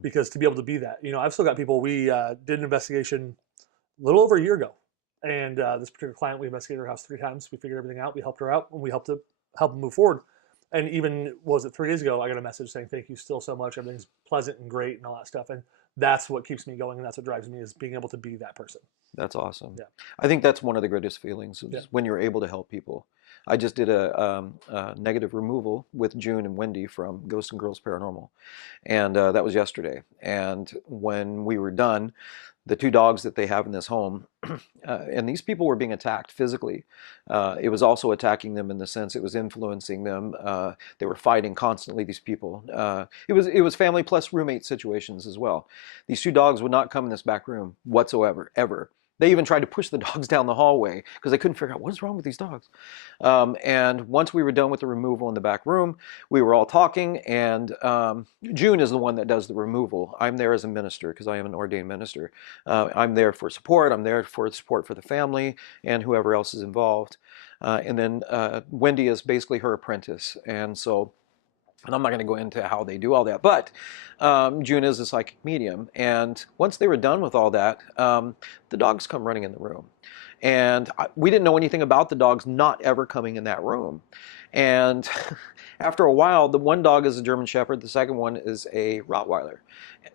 Because to be able to be that, you know, I've still got people. We did an investigation a little over a year ago, and this particular client, we investigated her house 3 times. We figured everything out. We helped her out, and we helped them move forward. And even, was it 3 days ago, I got a message saying, thank you still so much. Everything's pleasant and great and all that stuff. And that's what keeps me going, and that's what drives me, is being able to be that person. That's awesome. Yeah. I think that's one of the greatest feelings is when you're able to help people. I just did a negative removal with June and Wendy from Ghosts and Girls Paranormal, and that was yesterday. And when we were done, the 2 dogs that they have in this home, and these people were being attacked physically. It was also attacking them in the sense it was influencing them. They were fighting constantly, these people. It was family plus roommate situations as well. These 2 dogs would not come in this back room whatsoever, ever. They even tried to push the dogs down the hallway because they couldn't figure out what's wrong with these dogs. And once we were done with the removal in the back room, we were all talking, and June is the one that does the removal. I'm there as a minister because I am an ordained minister. I'm there for support. I'm there for support for the family and whoever else is involved. And then Wendy is basically her apprentice. And so, and I'm not going to go into how they do all that, but June is a psychic medium. And once they were done with all that, the dogs come running in the room. And we didn't know anything about the dogs not ever coming in that room. And after a while, the one dog is a German Shepherd. The second one is a Rottweiler.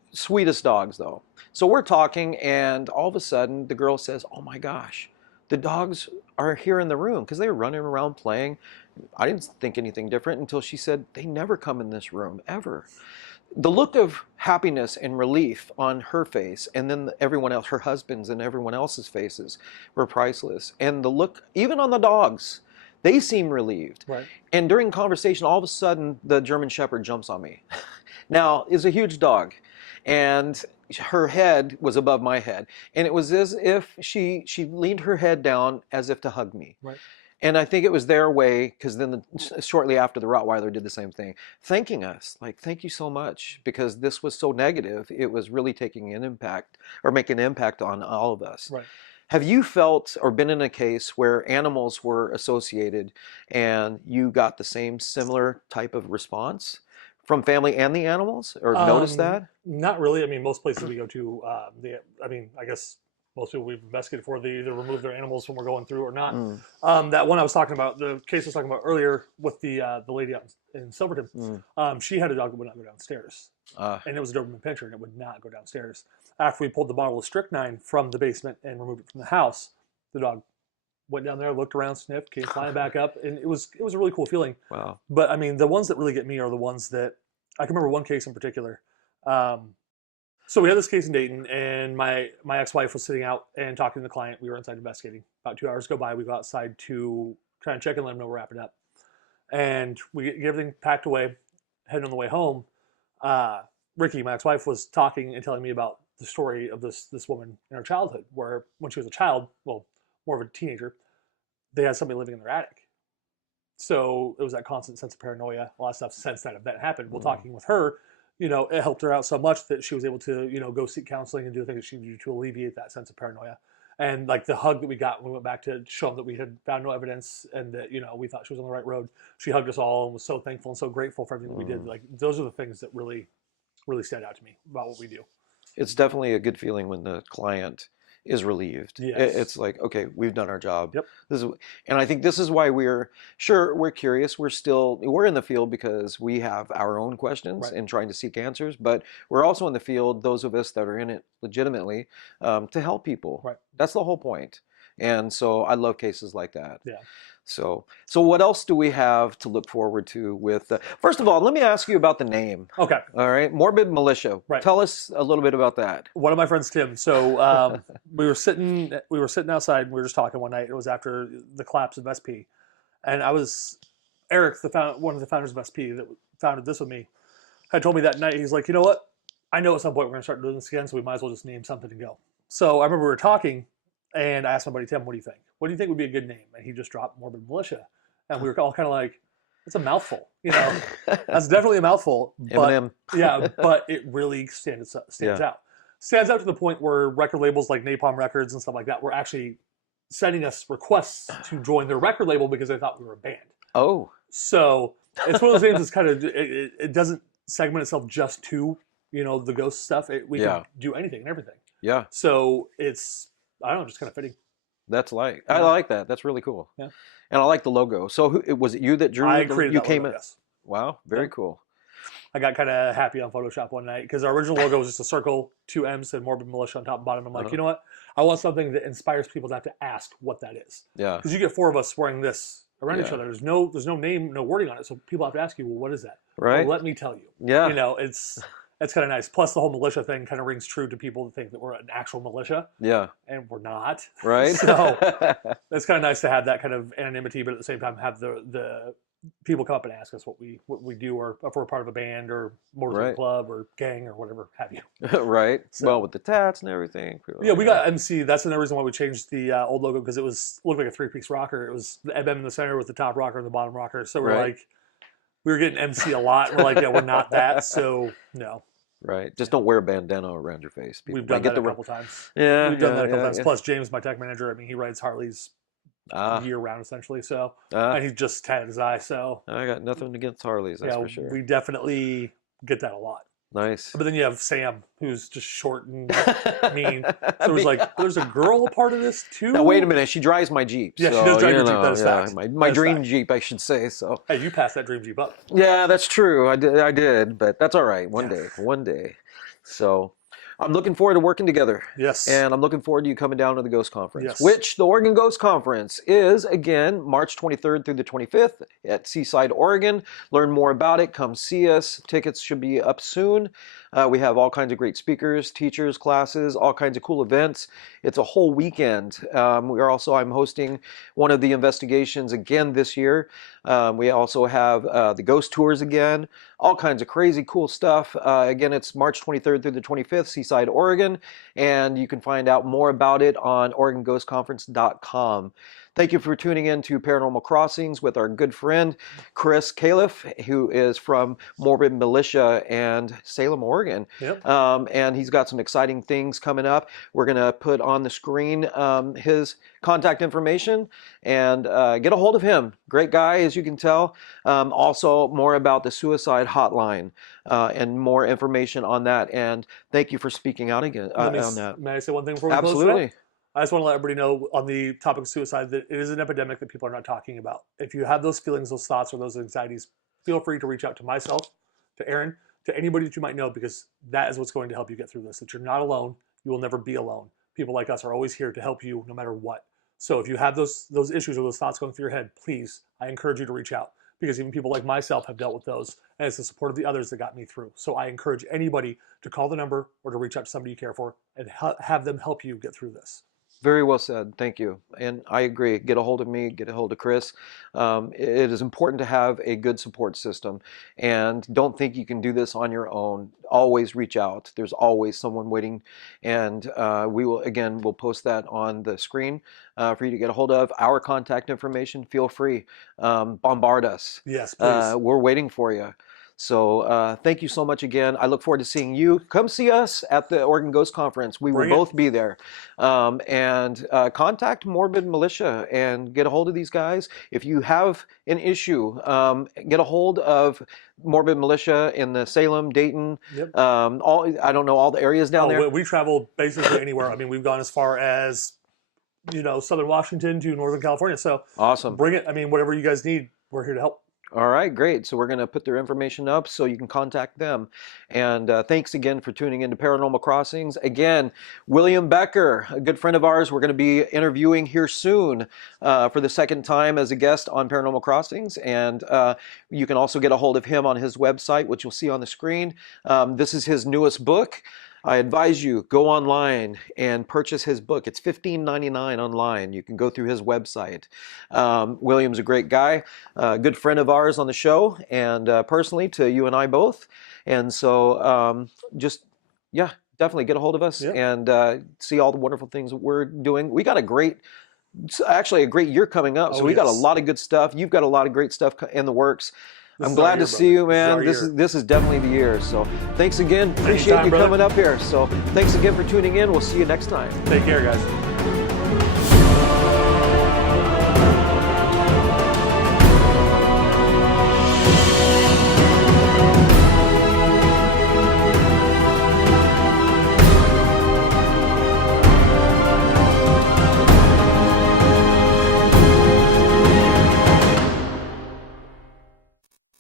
Sweetest dogs, though. So we're talking, and all of a sudden, the girl says, oh my gosh, the dogs are here in the room, because they were running around playing. I didn't think anything different until she said, they never come in this room, ever. The look of happiness and relief on her face, and then everyone else, her husband's and everyone else's faces, were priceless. And the look, even on the dogs, they seem relieved. Right. And during conversation, all of a sudden, the German Shepherd jumps on me. Now, it's a huge dog, and her head was above my head, and it was as if she leaned her head down as if to hug me. Right. And I think it was their way, because then shortly after, the Rottweiler did the same thing, thanking us, like, thank you so much, because this was so negative. It was really taking an impact, or making an impact on all of us. Right. Have you felt or been in a case where animals were associated and you got the same similar type of response from family and the animals, or noticed that? Not really. I mean, most places we go to, I guess most people we've investigated for, they either remove their animals when we're going through or not. That one I was talking about, the case I was talking about earlier with the lady out in Silverton, she had a dog that would not go downstairs. And it was a Doberman Pinscher, and it would not go downstairs. After we pulled the bottle of strychnine from the basement and removed it from the house, the dog went down there, looked around, sniffed, came flying back up, and it was a really cool feeling. Wow. But I mean, the ones that really get me are the ones that I can remember one case in particular. So we had this case in Dayton, and my ex-wife was sitting out and talking to the client. We were inside investigating. About 2 hours go by. We go outside to try and check and let them know we're wrapping up. And we get everything packed away, heading on the way home. Ricky, my ex-wife, was talking and telling me about the story of this woman in her childhood, where when she was a child, well, more of a teenager, they had somebody living in their attic. So it was that constant sense of paranoia, a lot of stuff since that event happened. Well, talking with her, it helped her out so much that she was able to, go seek counseling and do the things that she needed to alleviate that sense of paranoia. And like the hug that we got when we went back to show them that we had found no evidence and that, we thought she was on the right road. She hugged us all and was so thankful and so grateful for everything that we did. Like, those are the things that really, really stand out to me about what we do. It's definitely a good feeling when the client is relieved. Yes. It's like, okay, we've done our job. Yep. And I think this is why we're curious. We're in the field because we have our own questions, Right. and trying to seek answers, but we're also in the field, those of us that are in it legitimately, to help people. Right. That's the whole point. And so I love cases like that. Yeah. So what else do we have to look forward to with, first of all, let me ask you about the name. Okay. All right. Morbid Militia. Right. Tell us a little bit about that. One of my friends, Tim. So we were sitting outside and we were just talking one night. It was after the collapse of SP. And Eric, one of the founders of SP that founded this with me, had told me that night, he's like, you know what? I know at some point we're going to start doing this again, so we might as well just name something and go. So I remember we were talking, and I asked my buddy Tim, what do you think? What do you think would be a good name? And he just dropped Morbid Militia. And we were all kind of like, it's a mouthful. That's definitely a mouthful. But, Eminem. yeah, but it really stands out. Stands out to the point where record labels like Napalm Records and stuff like that were actually sending us requests to join their record label because they thought we were a band. Oh. So it's one of those things that's kind of, it doesn't segment itself just to, the ghost stuff. We can do anything and everything. Yeah. So it's, I don't know, just kind of fitting. I like that. That's really cool. Yeah. And I like the logo. So was it you that drew I it? created You that came logo, in. yes. Wow. Very cool. I got kind of happy on Photoshop one night because our original logo was just a circle, 2 M's, and Morbid Militia on top and bottom. I'm like, you know what? I want something that inspires people to have to ask what that is. Yeah. Because you get 4 of us wearing this around each other. There's no name, no wording on it. So people have to ask you, well, what is that? Right. Well, let me tell you. Yeah. It's kind of nice. Plus, the whole militia thing kind of rings true to people that think that we're an actual militia. Yeah. And we're not. Right. So it's kind of nice to have that kind of anonymity, but at the same time have the people come up and ask us what we do, or if we're part of a band or motorcycle club or gang or whatever have you. Right. So, well, with the tats and everything. Yeah, we got MC. That's another reason why we changed the old logo, because it looked like a 3-piece rocker. It was the MM in the center with the top rocker and the bottom rocker. So we're like, we were getting MC a lot. We're like, yeah, we're not that. So no. Right. Just don't wear a bandana around your face. We've done that a couple times. Yeah. We've done that a couple times. Plus, James, my tech manager, he rides Harleys year round essentially. So, and he just tatted his eye. So I got nothing against Harleys. That's for sure. We definitely get that a lot. Nice. But then you have Sam, who's just short and mean. So it's like, there's a girl part of this too? Now, wait a minute. She drives my Jeep. Yeah, so, she does drive your Jeep. That is fact. My dream Jeep, I should say. So. Hey, you passed that dream Jeep up. Yeah, that's true. I did, but that's all right. One day. So, I'm looking forward to working together. Yes. And I'm looking forward to you coming down to the Ghost Conference, Yes. which the Oregon Ghost Conference is, again, March 23rd through the 25th at Seaside, Oregon. Learn more about it. Come see us. Tickets should be up soon. We have all kinds of great speakers, teachers, classes, all kinds of cool events. It's a whole weekend. I'm hosting one of the investigations again this year. We also have the ghost tours again, all kinds of crazy cool stuff. Again, it's March 23rd through the 25th, Seaside, Oregon, and you can find out more about it on OregonGhostConference.com. Thank you for tuning in to Paranormal Crossings with our good friend Chris Califf, who is from Morbid, Militia, and Salem, Oregon. Yep. And he's got some exciting things coming up. We're going to put on the screen his contact information and get a hold of him. Great guy, as you can tell. Also, more about the suicide hotline and more information on that. And thank you for speaking out again on that. May I say one thing before we close Absolutely. today? I just want to let everybody know on the topic of suicide that it is an epidemic that people are not talking about. If you have those feelings, those thoughts, or those anxieties, feel free to reach out to myself, to Aaron, to anybody that you might know, because that is what's going to help you get through this. That you're not alone. You will never be alone. People like us are always here to help you no matter what. So if you have those issues or those thoughts going through your head, please, I encourage you to reach out, because even people like myself have dealt with those, and it's the support of the others that got me through. So I encourage anybody to call the number or to reach out to somebody you care for and have them help you get through this. Very well said. Thank you. And I agree. Get a hold of me. Get a hold of Chris. It is important to have a good support system. And don't think you can do this on your own. Always reach out. There's always someone waiting. And we'll post that on the screen for you to get a hold of. Our contact information, feel free. Bombard us. Yes, please. We're waiting for you. So thank you so much again. I look forward to seeing you. Come see us at the Oregon Ghost Conference. We will both be there. And contact Morbid Militia and get a hold of these guys. If you have an issue, get a hold of Morbid Militia in the Salem, Dayton, Yep. I don't know all the areas down there. We travel basically anywhere. I mean, we've gone as far as, Southern Washington to Northern California. So Awesome. Bring it. I mean, whatever you guys need, we're here to help. All right, great. So we're going to put their information up so you can contact them. And thanks again for tuning into Paranormal Crossings. Again, William Becker, a good friend of ours, we're going to be interviewing here soon for the second time as a guest on Paranormal Crossings. And you can also get a hold of him on his website, which you'll see on the screen. This is his newest book. I advise you, go online and purchase his book. It's $15.99 online. You can go through his website. William's a great guy, a good friend of ours on the show, and personally to you and I both. And so definitely get a hold of us and see all the wonderful things that we're doing. We got a great year coming up. So we got a lot of good stuff. You've got a lot of great stuff in the works. I'm glad to see you, man. This is definitely the year. So thanks again. Appreciate you coming up here. So thanks again for tuning in. We'll see you next time. Take care, guys.